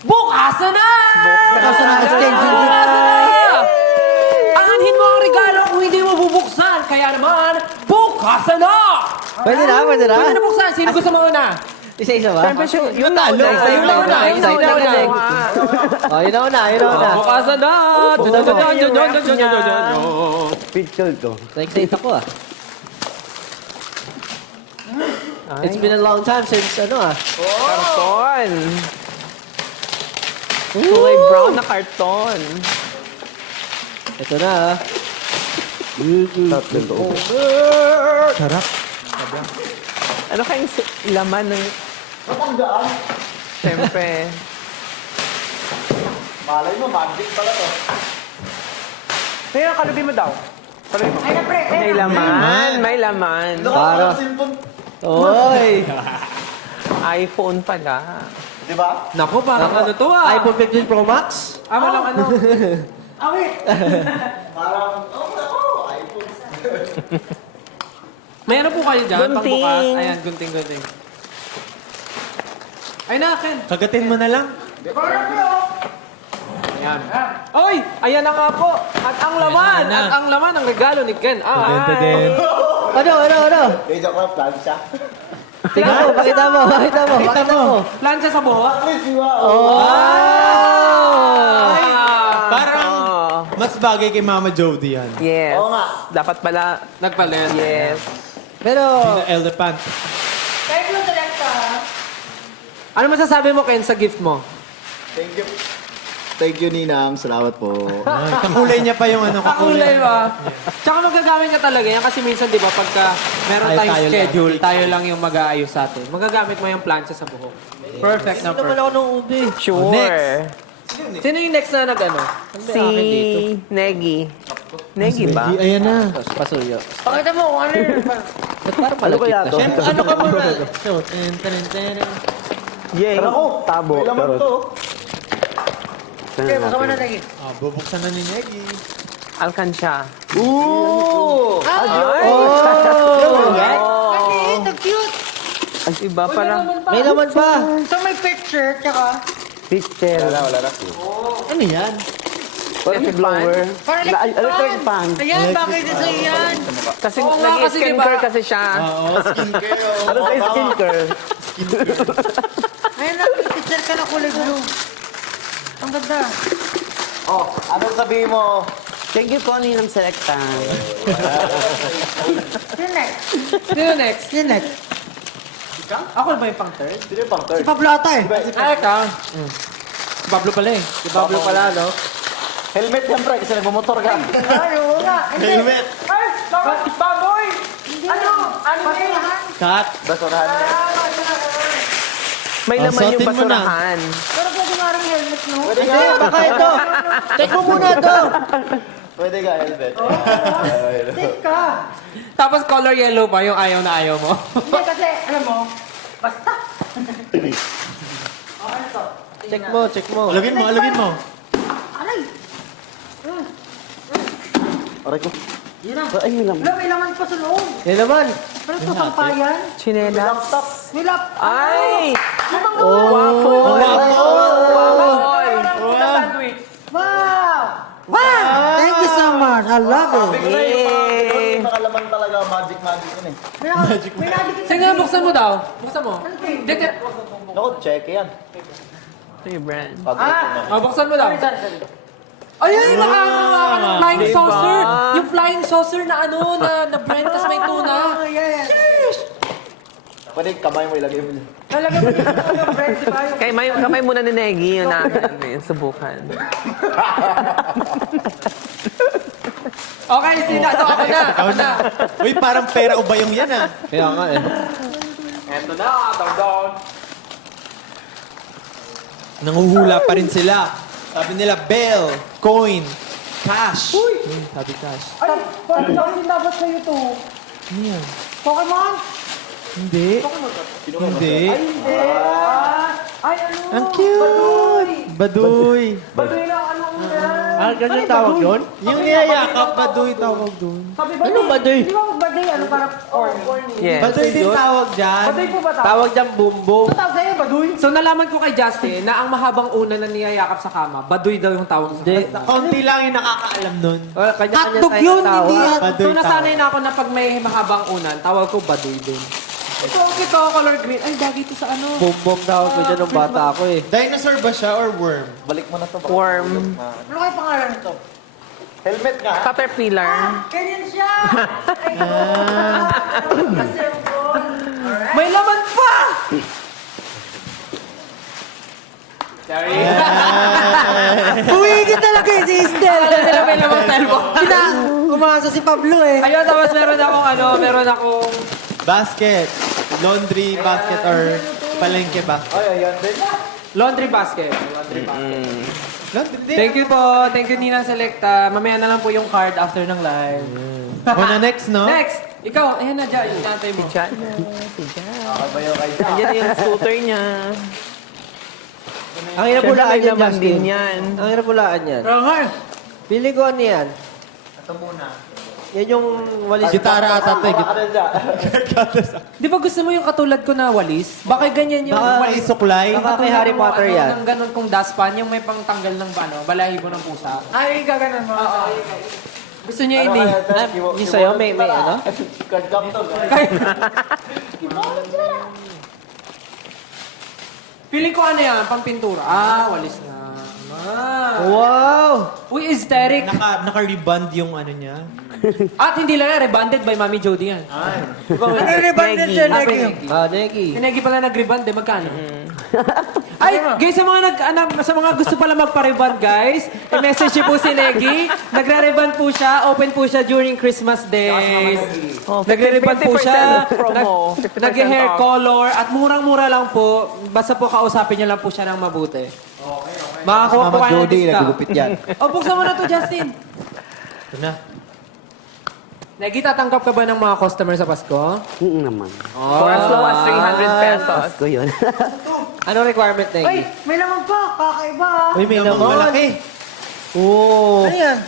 Bukasan na! Bukasan na, exchange ng gift. Bukasan na! Aanhin mo ang regalo kung hindi mo bubuksan. Kaya naman, bukasan na! Pwede na. Pwede na buksan. Sino gusto mo una? Isa-isa ba? Siyempre, yung nauna. Yung nauna. Yung nauna. Oh, yun na una, yun na una. Bukasan na! Picture ko. Na-excite ako ah. It's been a long time since Karton. Kulay brown na karton. Ito na ah. Sarap. Ano kayong laman ng... Matanggaan. Siyempre. Malay mo, magic pala to. Kaya kalubi mo daw. Kalubi mo. May laman. May laman. Para. Oy! iPhone pala. Di ba? Naku, parang ano to ah. iPhone 15 Pro Max? Walang ano. Parang, iPhone. Meron po kayo dyan, Gunting. pangbukas. Ayan, gunting. Ay na, Ken. Kagatin mo na lang. Ayan. Oy! Ayan na nga po. At ang laman, Ayan na. at ang laman ng regalo ni Ken. Ganda din. Ano? Medyo ko, plan siya. Tingnan mo, pakita mo. Plancha sa buhok. Oh! Parang mas bagay kay Mama Jody yan. Yes. Oo nga. Dapat pala. Nagpalit. Yes. Pero, The elephant. Ano masasabi mo, Ken, sa gift mo? Thank you. Thank you, Ninang. Salamat po. Ay, kakulay niya pa yung ano. Kakulay ba? Tsaka magagamit ka talaga yan kasi minsan, di ba, pagka meron Tayo tayong lang. schedule, tayo lang yung mag-aayos sa atin. Magagamit mo yung plancha sa buhok. Perfect na naman perfect. ako ng ube. Sure. Next. Sino yung next na nag-ano? Ano ba Si yung akin dito? Negi. Negi ba? Ayan na. Pasuyo. Pakita mo kung ano yun. Ba't parang malagkit na siya? Siyempre, ano ka muna? So, ten. Yay. Tabo. May laman to. Bubuksan na ni Negi. Alkansya. Ooh! Ay! Cute. Ang iba parang May laman pa. So may picture, tsaka picture. Wala na. Ano yan? Parang si blower. parang Electric fan. Ayan, bakit ito yan? Kasi Oo nga, kasi nag-skincare diba? kasi siya. Ano sa skincare? Ayan na, may picture ka na kulay blue. Ang ganda. Oh, anong sabihin mo? Thank you po, Ninang Selecta. Yun next. Sino next? Yun next. Ako na ba yung pang third? Sino yung pang third? Si Pablo ata eh. Ay, ka. Si Pablo pala eh. Si Pablo pala, no? Helmet yan, pre, kasi nagmamotor ka. Ay, oo nga. Helmet. Ay, baboy! Ano? Ano Cut. Basurahan niya. May Oh, laman yung suotin mo na. basurahan. Pero pwede nga rin helmet, no? Pwede Hindi, nga. baka ito. Check mo muna ito. Pwede ka, helmet. Take ka. Tapos color yellow pa yung ayaw na ayaw mo. Hindi kasi, alam mo, basta. Check mo. Alugin mo. Aray. Aray ko. Yun na. Ay, may laman. Wala, may laman pa sa loob. Yan naman. Pero ito, sampayan. Chinelas. May lap. Ay! Oh. Waffle! Sandwich. Wow! Wow! Thank you so much. I love it. Yay! Nakalaman talaga, magic yun eh. May nadikit. Sige nga, buksan mo daw. Buksan mo. Dito. Naku, check yan. Ito yung brand. Oh, buksan mo daw. Ayun, nakakawa ka ng flying Diba? saucer. Yung flying saucer na ano, na brand, tas may tuna. Pwede kamay mo ilagay mo. Talaga mo yung brand, di ba? Kamay muna ni Negi yung yung subukan. Okay, sina. So, ako na. Ikaw na. Uy, parang pera o bayong yan ah. Kaya nga eh. Eto na, down. Nanguhula pa rin sila. Sabi nila, bell, coin, cash. Sabi cash. Ay, bakit dapat sa'yo to? Ano yan? Pokemon? Hindi. Hindi. Ay, ano? Ang cute! Baduy. Baduy lang, ano yan? Ah, ganyan tawag yun? Yung niyayakap, baduy tawag doon. Sabi ba? Ano baduy? Di ba mag-baduy? Ano parang corny? Yes. Baduy din tawag dyan. Baduy po ba tawag? Tawag diyang bumbong. Ano tawag sa'yo, baduy? So, nalaman ko kay Justin na ang mahabang una na niyayakap sa kama, baduy daw yung tawag sa Hindi. kama. Konti lang yung nakakaalam nun. Kanya-kanya Hotdog tayo yun, tawag. hindi Baduy So, nasanay tawag. na ako na pag may mahabang unan, tawag ko baduy din. Ito, ang cute ako, color green. Ay, bagay ito sa ano. Boom-boom tawag ko dyan nung bata ako eh. Dinosaur ba siya or worm? Balik mo na to. Worm. Ano kayo pangalan nito? Helmet nga. Caterpillar. Ganyan siya! May laman pa! Buwigit talaga yung si Estel! Sila may lamang cellphone. Umasa si Pablo eh. Ayun, tapos meron akong Basket. Laundry basket or palengke ba? laundry basket. Laundry din. Thank you po. Thank you, Ninang Selecta. Mamaya na lang po yung card after ng live. Muna next, no? Next! Ikaw, ayan na dyan. Yung tatay mo. Diyan. Andiyan na yung scooter niya. Ang hirap Siyempre, hulaan may yan, laman Justin. din yan. Ang hirap hulaan yan. Pili ko ano yan. Ito muna. Yan yung walis. Gitara ata to. Di ba gusto mo yung katulad ko na walis? Baka ganyan yung... May suklay. Baka kay Harry Potter yan. Ng ganun kong dustpan, yung may pangtanggal ng balahibo ng pusa. Ay, gaganon mo. Gusto niya hindi. Yung sa'yo, may ano? Feeling ko ano yan, pang pintura. Walis na. Wow! Uy, aesthetic. Naka-reband yung ano niya. At hindi lang yan, rebanded by Mami Jody yan. Ano rebanded siya, Neki? Neki. Pinagi pala nag-reband, magkano? Ay, guys, sa mga gusto pala magpa-reband, guys, i-message niyo po si Negi. Nagre-reband po siya, open po siya during Christmas days. Nagre-reband po 50% siya. promo. 50% Nag-hair off. color, at murang-mura lang po. Basta po kausapin niyo lang po siya ng mabuti. Okay. Makakuha po Mama kayo ng Jody, discount. nagugupit yan. O, buksan mo na to, Justin. Ito na. Negi, tatanggap ka ba ng mga customer sa Pasko? Naman. For as low as 300 pesos. Ko yun. Ano requirement, Neki? Ay, may laman pa! Kakaiba ah! Uy, may naman. Malaki. Oh. Ano yan?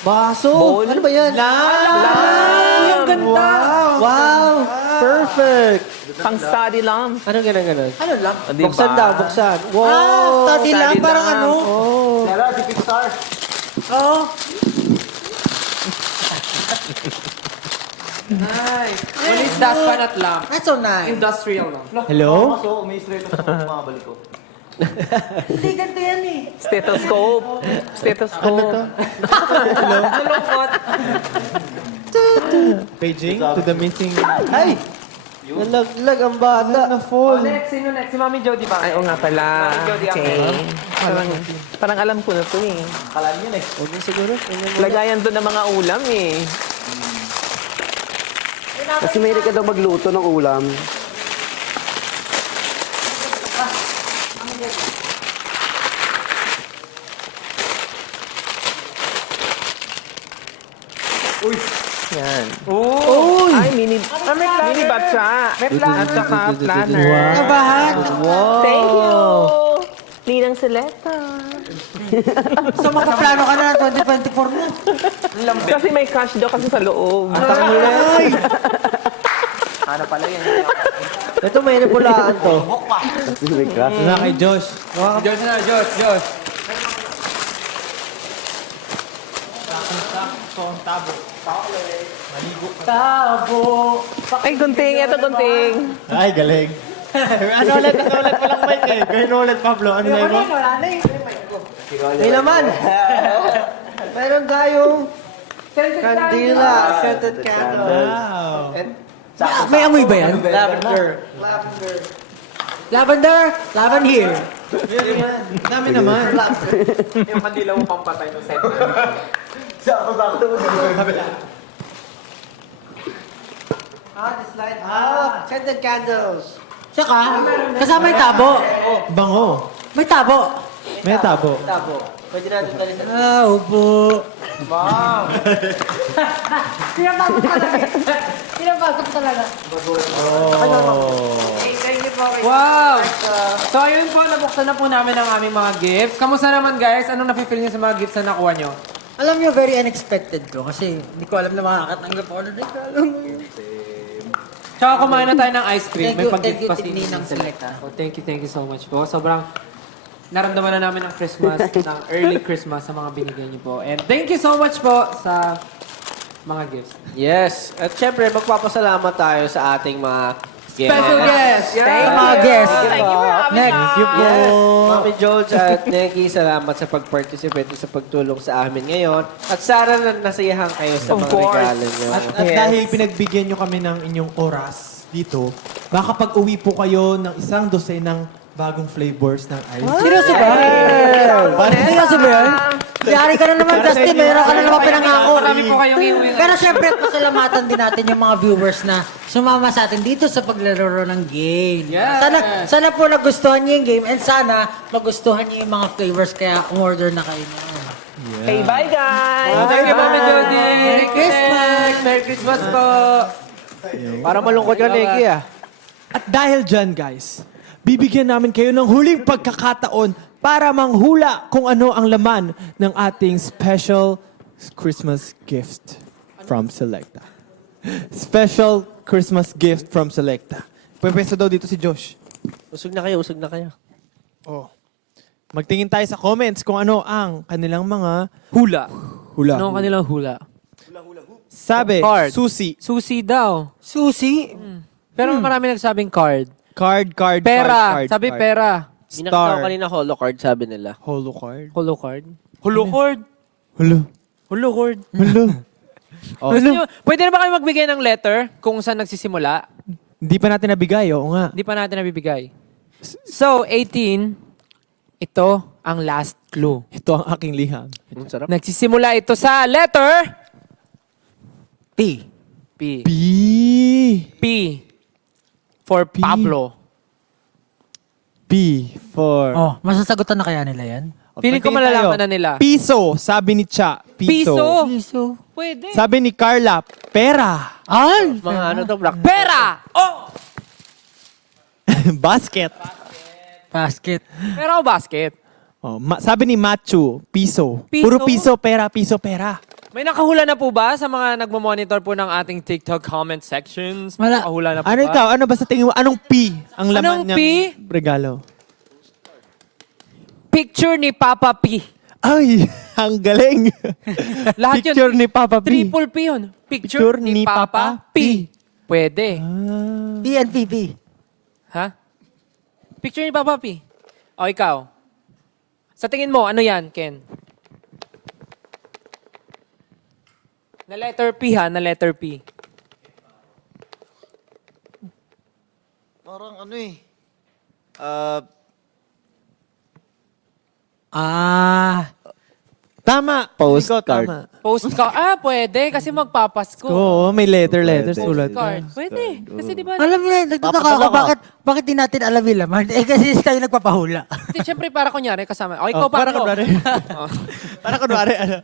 Baso? Ano ba yan? Ay, ang ganda! Wow! Perfect! Pang study lang. Anong ganun? Ano lang? O, diba? Buksan daw, buksan. Wow! Study lang, study parang lang. ano? Oh. Oo. Nice. Walis, dustpan at lamp. That's so nice. Industrial lang. Hello? Hindi, ganito yan eh. Stethoscope. Stethoscope. Nalungkot. Paging to the missing... Ay! Nalaglag ang bata. Oh, next, sino next? Si Mami Jody ba? Ay, oo nga pala. Okay. Parang alam ko na to eh. Huwag mo siguro. Lagayan to ng mga ulam eh. Kasi may ka daw magluto ng ulam. Yan. Oh! Ay, mini batsa. At saka planner. Kabahan. Thank you. Ninang Selecta. So, makaplano ka na ng 2024 na. Kasi may cash daw kasi sa loob. Ito may napulaan to. May crush. Ito na kay Josh. Josh na, Josh. Tabo. Ay, gunting. Ito, gunting. Ay, galing. Ano ulit walang mic eh. Gawin ulit, Pablo. Ano na mo? Wala na eh. May laman. Meron tayong kandila. Scented candle. Wow. May amoy ba yan? Lavender. Lavender? Lavender here. Dami naman. Yung kandila mo pampatay ng set. This light. Scented candles. Saka, kasama yung tabo. Bango. May tabo. May tabo. Tabo. Pwede natin talisan. Upo. Pinapasok talaga. Pinapasok talaga. Wow! So, ayun po, nabuksan na po namin ang aming mga gifts. Kamusta naman, guys? Anong nafe-feel niyo sa mga gifts na nakuha niyo? Alam niyo, very unexpected to. Kasi hindi ko alam na makakatanggap ako na regalo mo yun. Tsaka kumain na tayo ng ice cream. Thank May you, pag-gift thank pa you, si Ninang Selecta. Oh, thank you so much po. Sobrang naramdaman na namin ang Christmas, ng early Christmas sa mga binigay niyo po. And thank you so much po sa mga gifts. Yes. At syempre, magpapasalamat tayo sa ating mga Special guest! Mga guests. Next. Yes. Mami George at Neki, salamat sa pag-participate sa pagtulong sa amin ngayon. At sana nasayahan kayo sa mga regalo nyo. At dahil pinagbigyan nyo kami ng inyong oras dito, makakapag-uwi po kayo ng 1 dosenang bagong flavors ng ice cream. Seryoso ba? Seryoso ba yan? Yari ka na naman, Justin. Meron ka na naman pinangako. Marami po kayong iuwi. Pero syempre, pasalamatan din natin yung mga viewers na sumama sa atin dito sa paglalaro ng game. Sana po nagustuhan niyo yung game and sana magustuhan niyo yung mga flavors kaya umorder na kayo na. Okay, bye guys! Thank you, Mami Jody. Merry Christmas! Merry Christmas po. Para malungkot ka, Neki, ah. At dahil dyan, guys, bibigyan namin kayo ng huling pagkakataon para manghula kung ano ang laman ng ating special Christmas gift from Selecta. Special Christmas gift from Selecta. Pwesto daw dito si Josh. Usog na kayo, usog na kayo. Oh. Magtingin tayo sa comments kung ano ang kanilang mga Hula. hula. Ano ang kanilang hula? Sabi, Card. susi. Susi daw. Susi? Pero marami nagsabing card. Card, Pera. card, Sabi card. pera. Minakita ko Star. kanina holo card, sabi nila. Holo card. Holo card. Holo card. Holo. Holo card. Holo. Oh. Gusto niyo- Pwede na ba kayo magbigay ng letter kung saan nagsisimula? Hindi pa natin nabigay, oo nga. Hindi pa natin nabibigay. So, 18, ito ang last clue. Ito ang aking liham. Ang sarap. Nagsisimula ito sa letter P. P. B. P. For Pablo. P for... Oh, masasagutan na kaya nila yan? Feeling ko Pagtingin malalaman tayo. na nila. Piso, sabi ni Cha. Piso. Piso. Pwede. Sabi ni Carla, pera. Ay! Mga ano to, black. Pera! Oh! Basket. Basket. Pera o basket? Oh, sabi ni Machu, piso. Piso? Puro piso, pera, piso, pera. May nakahula na po ba sa mga nagmo-monitor po ng ating TikTok comment sections? May Wala. nakahula na po Ano ba? ikaw? Ano ba sa tingin mo? Anong P ang laman Anong niyang P? regalo? Picture ni Papa P. Ay, ang galing. Lahat yun. Picture ni Papa P. Triple P yun. Picture ni Papa P. Pwede. PNPP. Ha? Picture ni Papa P. O, ikaw. Sa tingin mo, ano yan, Ken? Na letter P ha, na letter P. Parang ano eh. Tama. Postcard. Ikaw, tama. Postcard. Pwede. Kasi magpapasko. Oo, may letter Pwede. sulat. Postcard. Pwede. Kasi di ba? Alam mo na, nagtataka ako, bakit di natin alam yung laman? Eh kasi tayo nagpapahula. Hindi, syempre para kunyari kasama. O, ikaw, para Pablo. kunwari. Para kunwari, ano.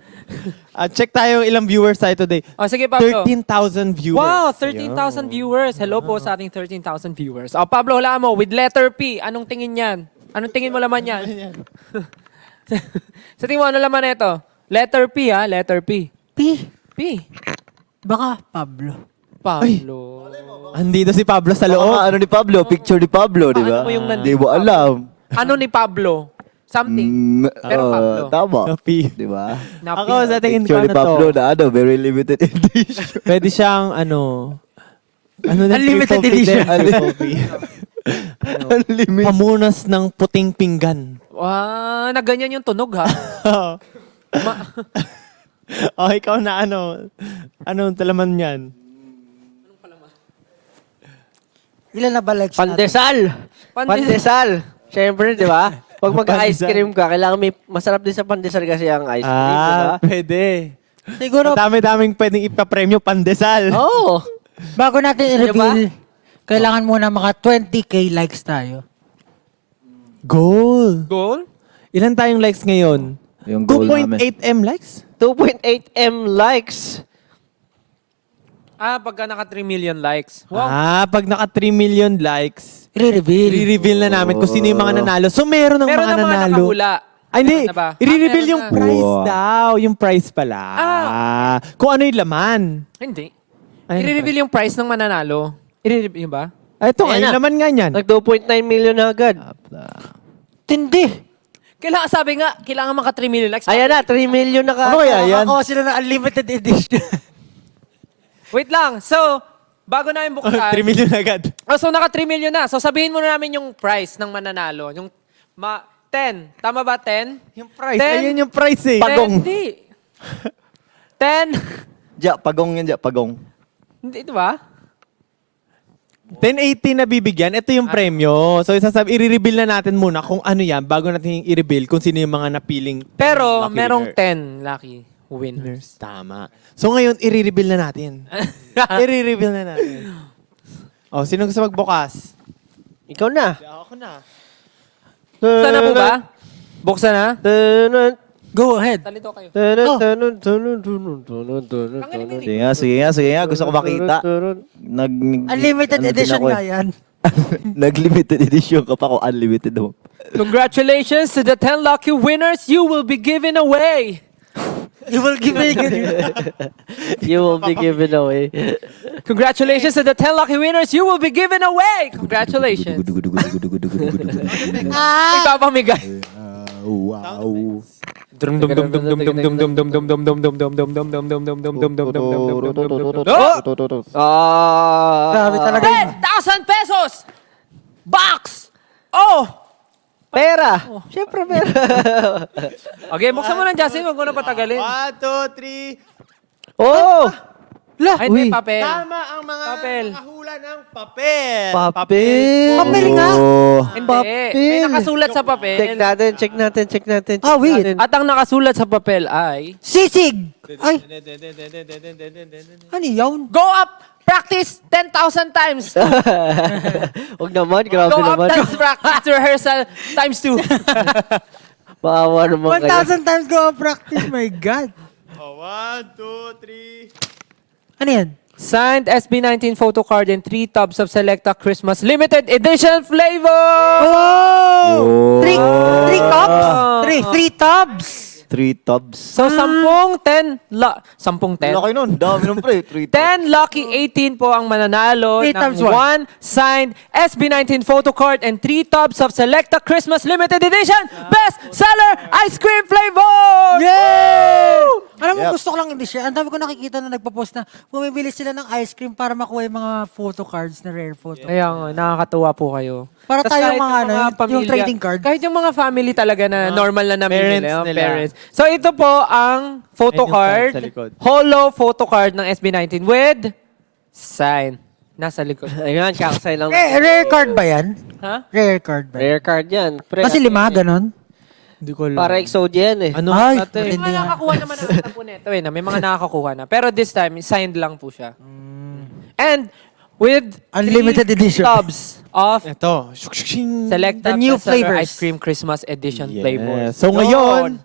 Check tayo ilang viewers tayo today. O, sige, Pablo. 13,000 viewers. Wow, 13,000 viewers. Hello po sa ating 13,000 viewers. O, Pablo, hulaan mo. With letter P, anong tingin yan? Anong tingin mo laman yan? Sa tingin mo, ano laman ito? Letter P, ha? Letter P. P. P. Baka Pablo. Pablo. Andito si Pablo sa Oo. loob. Ano ni Pablo? Picture ni Pablo, di ba? Paano mo yung Di mo alam. Ano ni Pablo? Something. Pero Pablo. Tama. P. Di ba? Na Ako, sa tingin ko Picture ni ano to. Pablo na ano, very limited edition. Pwede siyang ano na Unlimited triple P edition. din, triple P. Unlimited. Pamunas ng puting pinggan. Wow, na ganyan yung tunog, ha? Oh, ikaw na ano. Anong talaman yan? Ilan na ba likes natin? Pandesal! Pandesal! Siyempre, di ba? Pag mag-ice Pandesal. cream ka, kailangan may masarap din sa pandesal kasi ang ice cream, di ba? Pwede. Siguro, Ang dami-daming pwedeng ipapremyo pandesal. Oo! bago natin i-reveal, kailangan muna maka 20k likes tayo. Goal. Goal? Ilan tayong likes ngayon? Yung goal namin. 2.8M likes? 2.8M likes. Pagka naka 3 million likes. Wow. Pag naka 3 million likes, I-reveal. i-reveal na namin kung sino yung mga nanalo. So, meron ng Meron mga na mga nanalo. nakahula. Ay, hindi. Meron na ba? I-reveal Meron yung na. prize Wow. daw. Yung prize pala. Kung ano yung laman. Hindi. Ay, I-reveal yung price ng mananalo. I-reveal ba? Ito nga, Ayan yung na. laman nga niyan. Nag 2.9 million na agad. Tindi. Kailangan, sabi nga, kailangan maka 3 million likes. Ayan na, 3 million na ka. Ano kaya yan? Ako sila na unlimited edition. Wait lang. So, bago namin 3 buksan. million agad. Oh, so naka 3 million na. So sabihin muna namin yung price ng mananalo. Yung 10. Tama ba 10? Yung price. 10. Ayun yung price eh. Pagong. Hindi. 10. Pagong yan, pagong. Hindi, di ba? 1080 na bibigyan. Ito yung premyo. So, i-reveal na natin muna kung ano yan bago natin i-reveal kung sino yung mga napiling Pero lucky merong winner. 10 lucky winners. Tama. So, ngayon, i-reveal na natin. I-reveal na natin. Oh, sino gusto magbukas? Ikaw na. Ako na. Buksan na po ba? Buksan na? Go ahead. Talito kayo. Sige nga. Gusto ko makita. Unlimited edition nga yan. Nag-limited edition ka pa kung unlimited mo. Congratulations to the 10 lucky winners you will be giving away. You will give me You will be given away. Congratulations to the 10 lucky winners you will be giving away. Congratulations. Ipapamigay. Wow. Grabe talaga. 10,000 pesos! Box! Oh! Pera. Siyempre pera. Okay, buksan mo na, Justin. Huwag ko na patagalin. 1, 2, 3. Oh! Ay, hindi, papel. Tama ang mga Papel. nakahula ng papel. Papel. Papel nga. Hindi. May nakasulat sa papel. Check natin. Ah, wait. At ang nakasulat sa papel ay... Sisig! Ay, ano yun? Go up! Practice 10,000 times! Huwag naman, grabe Go up naman. times practice rehearsal times 2. Maawa naman kayo. 1,000 times go practice. My God. 1, 2, 3. Ano yan? Signed SB19 photo card and 3 tubs of Selecta Christmas Limited Edition flavor! Oh! Three cups? Three tubs? 3 tubs. So, 10, 10? Laki nun. Dami nun, pre. 3 tubs. 10 lucky 18 po ang mananalo 3 ng times 1 signed SB19 photo card and 3 tubs of Selecta Christmas Limited Edition Best Seller Ice Cream Flavor! Yay! Alam mo, Yep. gusto ko lang i-share. Ang dami ko nakikita na nagpa-post na bumibili sila ng ice cream para makuha yung mga photo cards na rare photo. Kaya nga, nakakatuwa po kayo. Para Tas tayo kahit mga ano, yung pamilya- trading card. Kahit yung mga family talaga na normal na namimili. Parents nila. Parents. So ito po ang photo Ayun yung card. sa likod. Holo photo card ng SB19 with sign. Nasa likod. Ayun, kakasay lang. Rare card ba yan? Ha? Rare card ba? Rare card yan. Pre, Kasi 5, ganon? Hindi ko alam. para exodia yan eh. Ano? Ay, Ate? May mga nakakuha naman na po nito eh. May mga nakakakuha na. Pero this time, signed lang po siya. And with Unlimited 3 edition. tubs of Ito. Selecta The new Best Seller flavors. Ice Cream Christmas Edition Yes. flavors. So ngayon,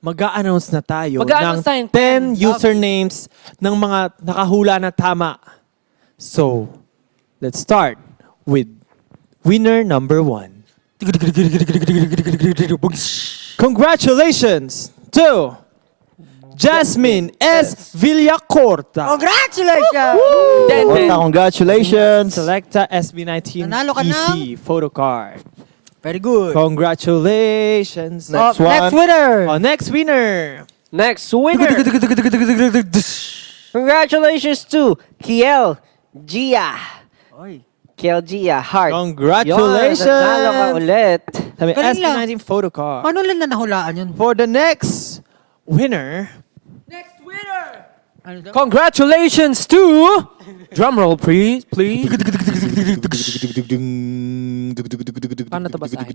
mag-a-announce na tayo Mag-a-announce tayo ng ng 10 usernames ng mga nakahula na tama. So, let's start with winner number 1. Congratulations to Jasmine S. Villacorta. Congratulations! Then, Congratulations. Selecta SB19 Nanalo ka EC photo card. Very good. Congratulations. Next Next one. winner! Oh, next winner. Next winner. Congratulations to Kiel Gia. Kiel Gia Heart. Congratulations. Yun, nanalo ka ulit. Sabi, Galing lang. SB19 photo card. Paano lang na nahulaan yun? For the next winner, congratulations to... Drumroll, please. Paano to basahin?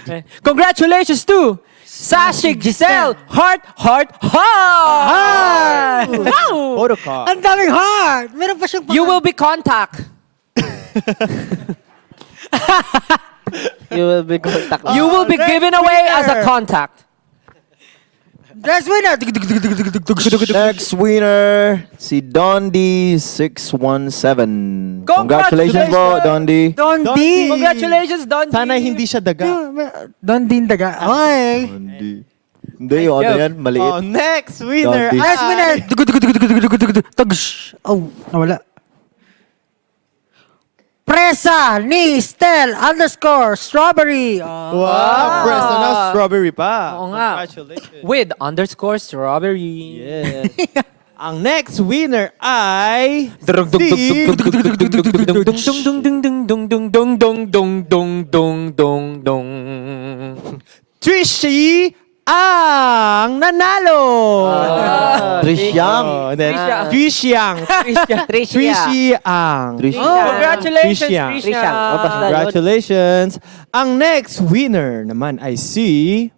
Okay. Congratulations to Sashi Giselle Heart. Wow! photo card. Ang daming heart! Meron pa siyang You will be contact. You will be contact. You will be given away as a contact. Next winner! Next winner, si Dondi 617. Congratulations! po, Dondi. Don D! Congratulations, Don G. Sana hindi siya daga. Don D daga. Okay. Dondi. Hindi, yung ano yan, maliit. Oh, next winner. Dondi. Next winner! Oh, nawala. Presa ni Stel _strawberry. Wow, Presto na strawberry pa. Oo nga. Congratulations. With _strawberry. Yeah. Ang next winner ay... Dung dung dung si... dung dung dung dung dung dung dung dung dung dung dung dung dung dung dung. Trishy ang nanalo! Trisyang. Oh, then, Trishyang. Trishyang. Congratulations, Trisha. Trisha. Congratulations. Ang next winner naman ay si...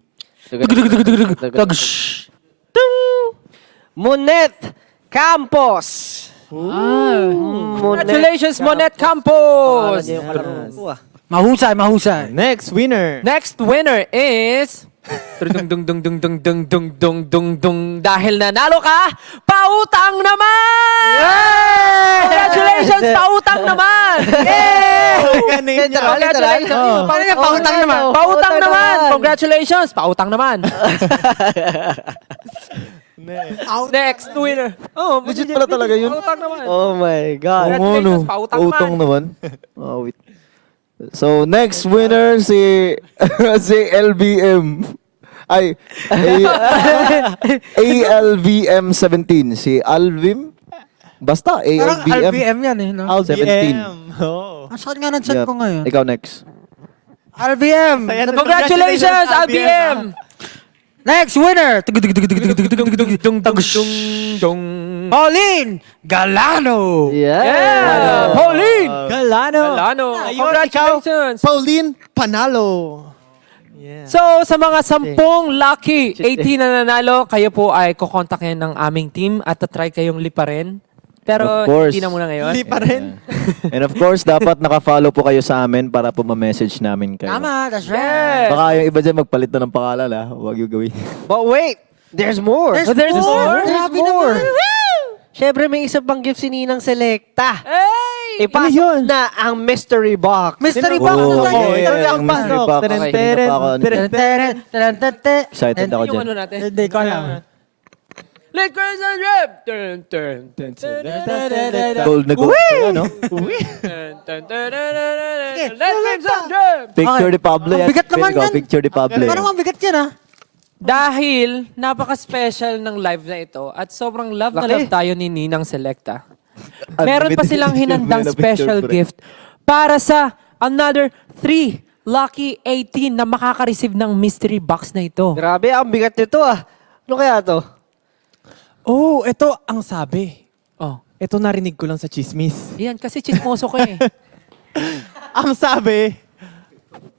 Monet Campos. Monet. Congratulations, Monet Campos! Mahusay. Next winner. Next winner is... dung dung dung dung dung dung dung dung dung dung. Dahil nanalo ka, pautang naman! Congratulations, pautang naman! Congratulations! Paano niya pautang naman? Pautang naman! Congratulations, pautang naman! Next winner. Oh, Legit pala talaga yun. pautang naman. Oh my God. Congratulations, pautang Utang naman. naman. Oh, wait. So, next winner si si LBM. Ay, ALVM 17. Si Alvim? Basta, ALVM. yan eh, no? LBM. Oh. Ang sakit nga ng chat Yep. ko ngayon. Ikaw next. RBM! Congratulations, RBM! Next winner! Pauline Galano! Yeah! Pauline! Galano. Galano. Ayun, Congratulations! Pauline Panalo. Yeah. So, sa mga 10 lucky 18 na nanalo, kayo po ay kukontakin ng aming team at try kayong liparin. Pero Of course. hindi na muna ngayon. Hindi pa rin. And of course, dapat naka-follow po kayo sa amin para po ma-message namin kayo. Tama, that's right. Yes! Baka yung iba dyan magpalit na ng pangalan ha. Huwag yung gawin. But wait, there's more. There's more? Grabe naman. Siyempre, may isa pang gift si Ninang Selecta. Hey! Ano yun? Ipasok na ang mystery box. Mystery Oh, box na tayo. yeah, Talaga ang yung mystery pasok. box. Teren, Kanina teren, pa ako- teren. Excited ako Yung dyan. ano natin? Hindi ko alam. Liquors and Rip! Turn, turn, turn, turn, Gold na gold. Ano? turn, turn, turn, Liquors and Rip! Picture ni Pablo Ang yan. bigat naman Pili ko, yan. Picture ni Pablo. Parang yan. mabigat yan ah. Dahil napaka-special ng live na ito at sobrang love na Laki. love tayo ni Ninang Selecta. Ang Meron pa bigat- silang hinandang May na-picture special ko rin. gift para sa another 3 lucky 18 na makaka-receive ng mystery box na ito. Grabe, ang bigat nito ah. Ano kaya to? Oh, ito ang sabi. Oh, Ito narinig ko lang sa chismis. yan kasi chismoso ko eh. Ang sabi,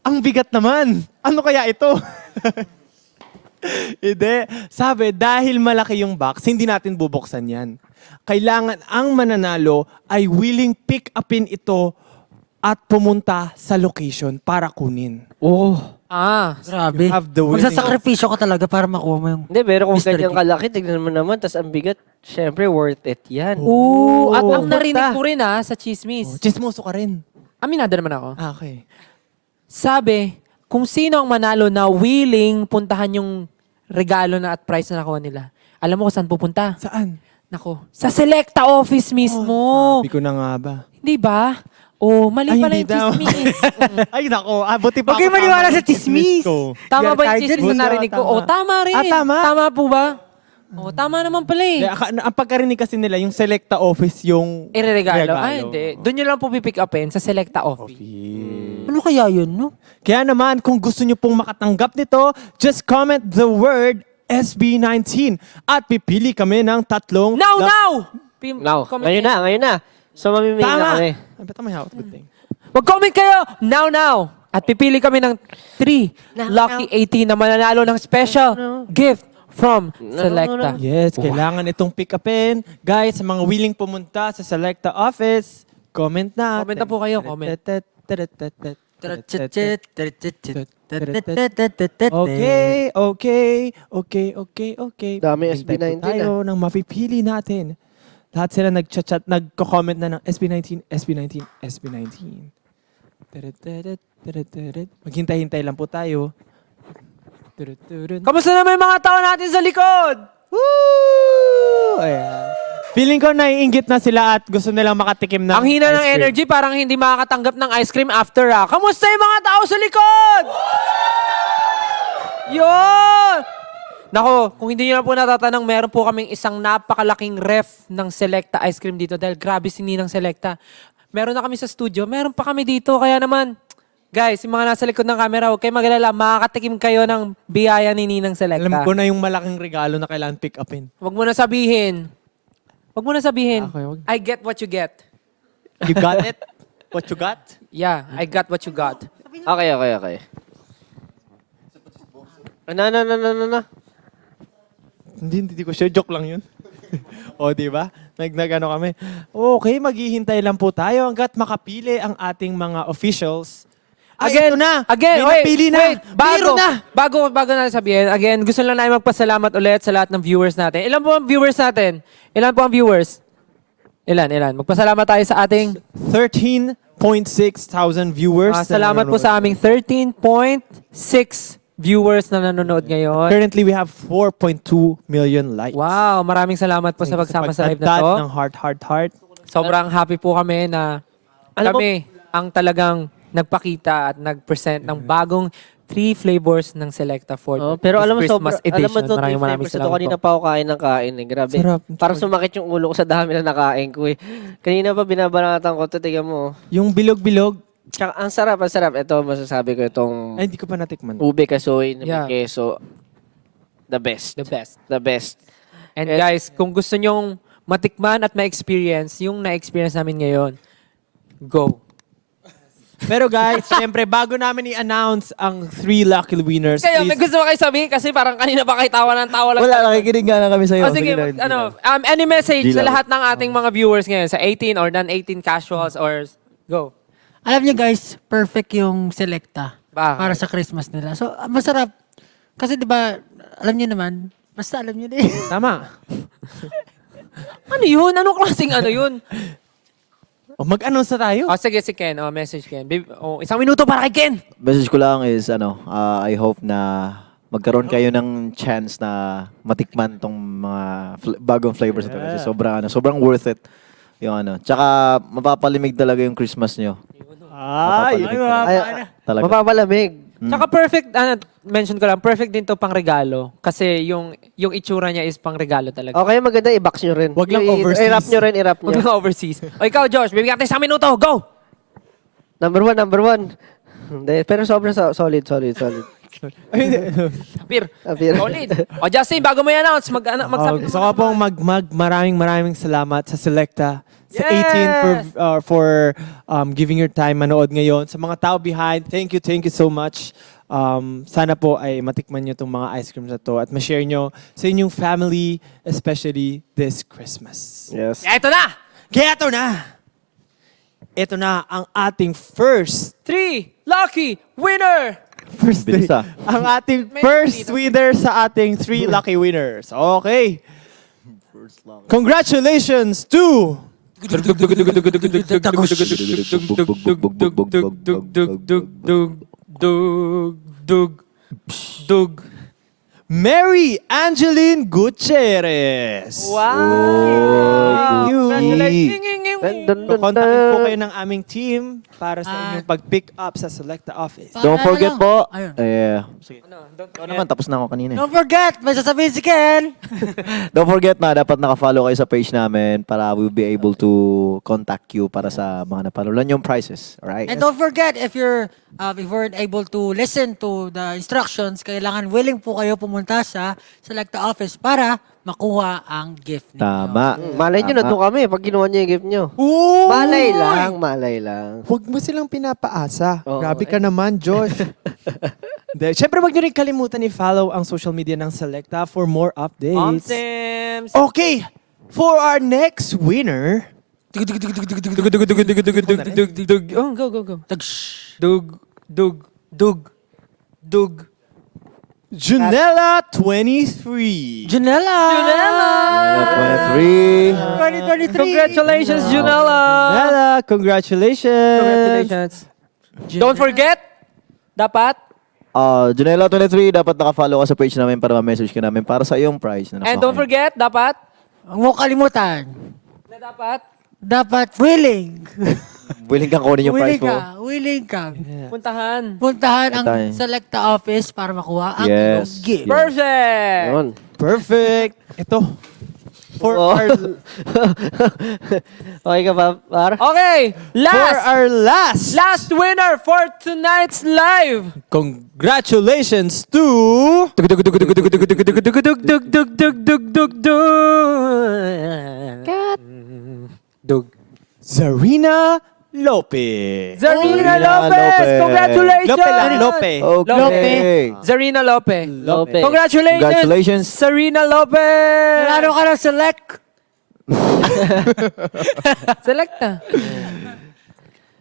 ang bigat naman. Ano kaya ito? Hindi. Sabi, dahil malaki yung box, hindi natin bubuksan yan. Kailangan ang mananalo ay willing pick upin ito at pumunta sa location para kunin. Grabe. Have the winning. Magsasakripisyo ka talaga para makuha mo yung... Hindi, pero kung Mystery ganyan gift. kalaki, tignan mo naman, tas ang bigat, syempre worth it yan. Oo, at ang Oh, narinig basta. ko rin sa chismis. Chismoso ka rin. Aminado naman ako. Ah, okay. Sabi, kung sino ang manalo na willing puntahan yung regalo na at price na nakuha nila, alam mo kung saan pupunta? Saan? Nako, sa Selecta office mismo. Sabi ko na nga ba. Hindi ba? Oh, mali Ay, pala hindi yung daw. chismis. Ay, nako. Buti pa Huwag kayo ako maniwala tama sa yung chismis chismis. ko. Tama ba yung Kahit chismis dyan, na narinig ko? tama. Oh, tama rin. Ah, tama? Tama po ba? Oh, tama naman pala eh. Ang pagkarinig kasi nila, yung Selecta office yung... Ireregalo? Ay, hindi. Doon nyo lang po pipick upin sa Selecta office. Ano kaya yun, no? Kaya naman, kung gusto nyo pong makatanggap nito, just comment the word SB19 at pipili kami ng tatlong... Now, luck- now! Now, Comment ngayon na. So, mamimili na Tama! kami. Ay, ba't may hawak? Good thing. Mag-comment kayo! Now, now! At pipili kami ng 3 lucky 18 na mananalo ng special gift from Selecta. Yes, kailangan itong pick upin. Guys, sa mga willing pumunta sa Selecta office, comment na. Comment na po kayo, comment. Okay. Dami Hintay SB19 po tayo ng mapipili natin. Lahat sila nagchat-chat, nagko-comment na ng SB19. Maghintay-hintay lang po tayo. Kamusta naman yung mga tao natin sa likod? Woo! Ayan. Feeling ko naiinggit na sila at gusto nilang makatikim ng Ang hina ice ng cream. energy, parang hindi makakatanggap ng ice cream after Kamusta yung mga tao sa likod? Yun! Nako, kung hindi nyo na po natatanong, meron po kaming isang napakalaking ref ng Selecta ice cream dito dahil grabe si Ninang Selecta. Meron na kami sa studio, meron pa kami dito. Kaya naman, guys, yung mga nasa likod ng camera, huwag kayo magalala, makakatikim kayo ng biyaya ni Ninang Selecta. Alam ko na yung malaking regalo na kailangan pick upin. Huwag mo na sabihin. Huwag mo na sabihin. Okay, wag. I get what you get. You got it? What you got? Yeah, I got what you got. Okay. Ano. Hindi ko sure. Joke lang yun. O, di ba? Nag-ano kami. Okay, maghihintay lang po tayo hanggat makapili ang ating mga officials. Again, ito na. Again, May napili na. wait, Biro na. Bago na sabihin, again, gusto lang namin magpasalamat ulit sa lahat ng viewers natin. Ilan po ang viewers natin? Ilan po ang viewers? Ilan? Magpasalamat tayo sa ating... 13.6 thousand viewers. salamat po sa aming 13.6 viewers na nanonood ngayon. Currently, we have 4.2 million likes. Wow, maraming salamat po sa pagsama sa live na Pagdadad to. ng heart. Sobrang happy po kami na Alam mo- kami ang talagang nagpakita at nag-present ng bagong 3 flavors ng Selecta for Oh, pero this alam mo, Christmas edition. alam mo to, Maraming flavors ito, salamat kanina po. pa ako kain ng kain eh. Grabe. Sarap. Parang sumakit yung ulo ko sa dami na nakain ko eh. Kanina pa binabanatan ko to, tingnan mo. Yung bilog-bilog, Tsaka, ang sarap. Ito, masasabi ko itong ay, hindi ko pa natikman. ube kasoy na Yeah. may keso. The best. The best. The best. And Eh, guys, kung gusto nyong matikman at ma-experience yung na-experience namin ngayon, go. Pero guys, syempre, bago namin i-announce ang 3 lucky winners, Kaya may please, gusto ba kayo sabihin? Kasi parang kanina pa kayo tawa ng tawa lang. Wala, nakikinig nga na kami sa'yo. Oh, sige, Sige na. any message Di sa lang. lahat ng ating mga viewers ngayon, sa 18 or non-18 casuals or go. Alam niyo guys, perfect yung Selecta Bakit? para sa Christmas nila. So, masarap. Kasi 'di ba, alam niyo naman, basta alam niyo na eh. tama. Ano yun? Anong klaseng ano yun? O, mag-announce na tayo. Oh, sige, si Ken. Oh, message Ken. Isang minuto para kay Ken. Message ko lang is, I hope na magkaroon kayo ng chance na matikman tong mga bagong flavors ito. Kasi sobrang worth it. Yung Tsaka mapapalimig talaga yung Christmas nyo. Ay, Talaga. Mapapalamig. Tsaka perfect, mention ko lang, perfect din to pang regalo. Kasi yung itsura niya is pang regalo talaga. Okay, maganda i-box nyo rin. Wag lang overseas. I-wrap nyo rin, i-wrap Huwag nyo. lang overseas. O ikaw, Josh, bibigyan natin isang minuto. Go! Number one. Hindi, pero sobrang solid. Apir. Apir. Solid. O Justin, bago mo i-announce, magsabi gusto ko pong maraming salamat sa Selecta, sa Yes! 18 for giving your time manood ngayon. Sa mga tao behind, thank you so much. Sana po ay matikman nyo itong mga ice creams na to at ma-share nyo sa inyong family, especially this Christmas. Yes. Ito na! Kaya ito na ang ating first 3 lucky winner! Bilis ah. ang ating May first dito. winner sa ating 3 lucky winners. Okay. Congratulations to Mary Angeline Gutierrez. Wow! Thank you. Kontakin po kayo ng aming team para sa inyong pag-pick up sa Selecta office. Don't forget po. Ayun. Sige. Ikaw naman, tapos na ako kanina. Don't forget, may sasabihin si Ken. Don't forget na dapat naka-follow kayo sa page namin para we'll be able to contact you para sa mga napanulan yung prices. Alright? And don't forget, if you weren't able to listen to the instructions, kailangan willing po kayo pumunta sa Selecta office para makuha ang gift ninyo. Tama. Malay nyo, nandun kami pag kinuha nyo yung gift nyo. Ooh! Malay lang. Huwag mo silang pinapaasa. Oo, Grabe ka naman, Josh. Siyempre, wag nyo rin kalimutan i-follow ang social media ng Selecta for more updates. Sims! Okay, for our next winner, Oh, go. Dug. Junella 23. Janela! 23. 2023! Congratulations, Junella! Junella, congratulations. Congratulations. Don't forget, dapat, Janela 23, dapat naka-follow ka sa page namin para ma-message ka namin para sa iyong prize. Na and don't forget, dapat, Huwag mo kalimutan, na dapat, dapat willing. Willing kang kunin yung prize mo. Willing ka. Puntahan. Puntahan ang Puntahan. Selecta office para makuha ang iyong Yes. gift. Perfect! Yun. Perfect. Ito. For Oh. our Okay ka ba, par? Okay, for last our last. last winner for tonight's live. Congratulations to Zarina Lopez. Zarina Zarina Lopez. Lopez. Congratulations. Lope lang, Lope. Okay. Zarina Lopez. Lope. Congratulations. Congratulations. Zarina Lopez. Lalo ka ng select. Selecta.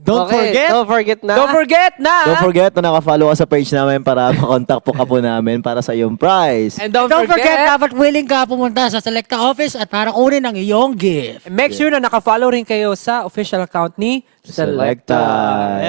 Don't forget, Don't forget na. Don't forget na. Don't forget na naka-follow ka sa page namin para makontak po ka po namin para sa iyong prize. And don't, Don't forget, forget, dapat willing ka pumunta sa Selecta office at para kunin ang iyong gift. make sure na naka-follow rin kayo sa official account ni Selecta.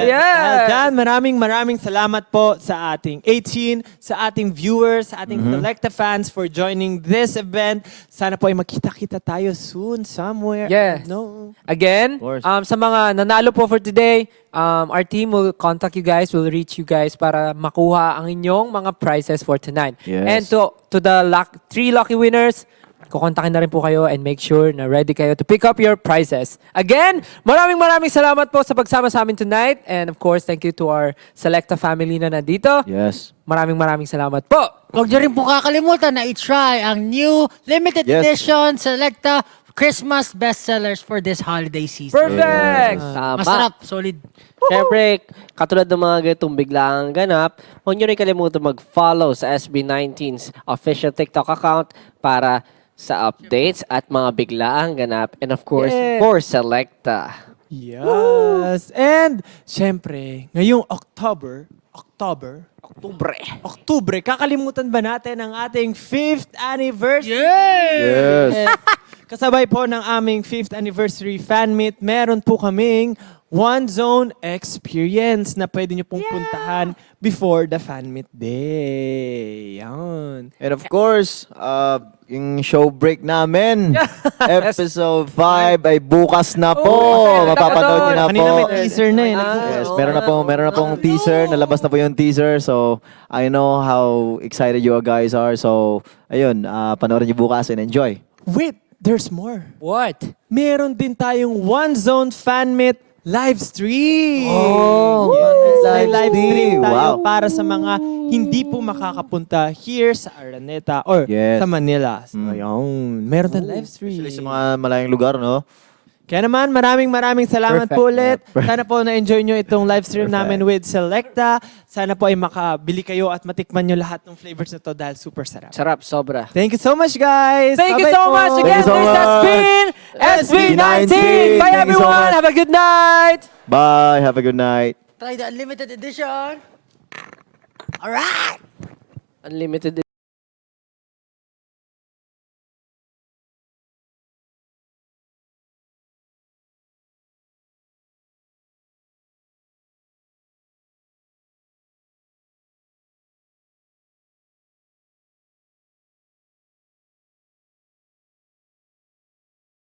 Yeah. Dan, maraming salamat po sa ating 18, sa ating viewers, sa ating Selecta fans for joining this event. Sana po ay makita-kita tayo soon somewhere. Yes. No. Again, Of course. sa mga nanalo po for today, our team will contact you guys, will reach you guys para makuha ang inyong mga prizes for tonight. Yes. And to the 3 lucky winners, kukontakin na rin po kayo and make sure na ready kayo to pick up your prizes. Again, maraming salamat po sa pagsama sa amin tonight. And of course, thank you to our Selecta family na nandito. Yes. Maraming salamat po. Huwag niyo rin po kakalimutan na i-try ang new limited Yes. edition Selecta Christmas bestsellers for this holiday season. Perfect! Tama. Masarap, solid. Siyempre, katulad ng mga ganitong biglaang ganap, huwag nyo rin kalimutan mag-follow sa SB19's official TikTok account para sa updates at mga biglaang ganap. And of course, Yeah. for Selecta. Yes. And, syempre, ngayong October, kakalimutan ba natin ang ating 5th anniversary? Yes. Kasabay po ng aming 5th anniversary fan meet, meron po kaming One Zone Experience na pwede nyo pong puntahan before the fan meet day. Yan. And of course, yung show break namin, episode 5 ay bukas na po. Oh, Mapapanood nyo na po. Kanina may teaser na eh. Yes, meron na pong teaser. Nalabas na po yung teaser. So, I know how excited you guys are. So, ayun, panoorin nyo bukas and enjoy. Wait, there's more. What? Meron din tayong One Zone fan meet live stream. Oh, May live stream tayo Wow. para sa mga hindi po makakapunta here sa Araneta or Yes. sa Manila. So, yun. Meron din live stream. Actually, sa mga malayong lugar, no? Kaya naman, maraming salamat po ulit. Yeah. Sana po na-enjoy nyo itong live stream Perfect. namin with Selecta. Sana po ay makabili kayo at matikman nyo lahat ng flavors na to dahil super sarap. Sarap, sobra. Thank you so much, guys! Thank you Bye-bye so po. much again. Thank you so This has much. been SB19. Bye Thank you so everyone. much. Have a good night. Bye. Have a good night. Try the unlimited edition. Alright! Unlimited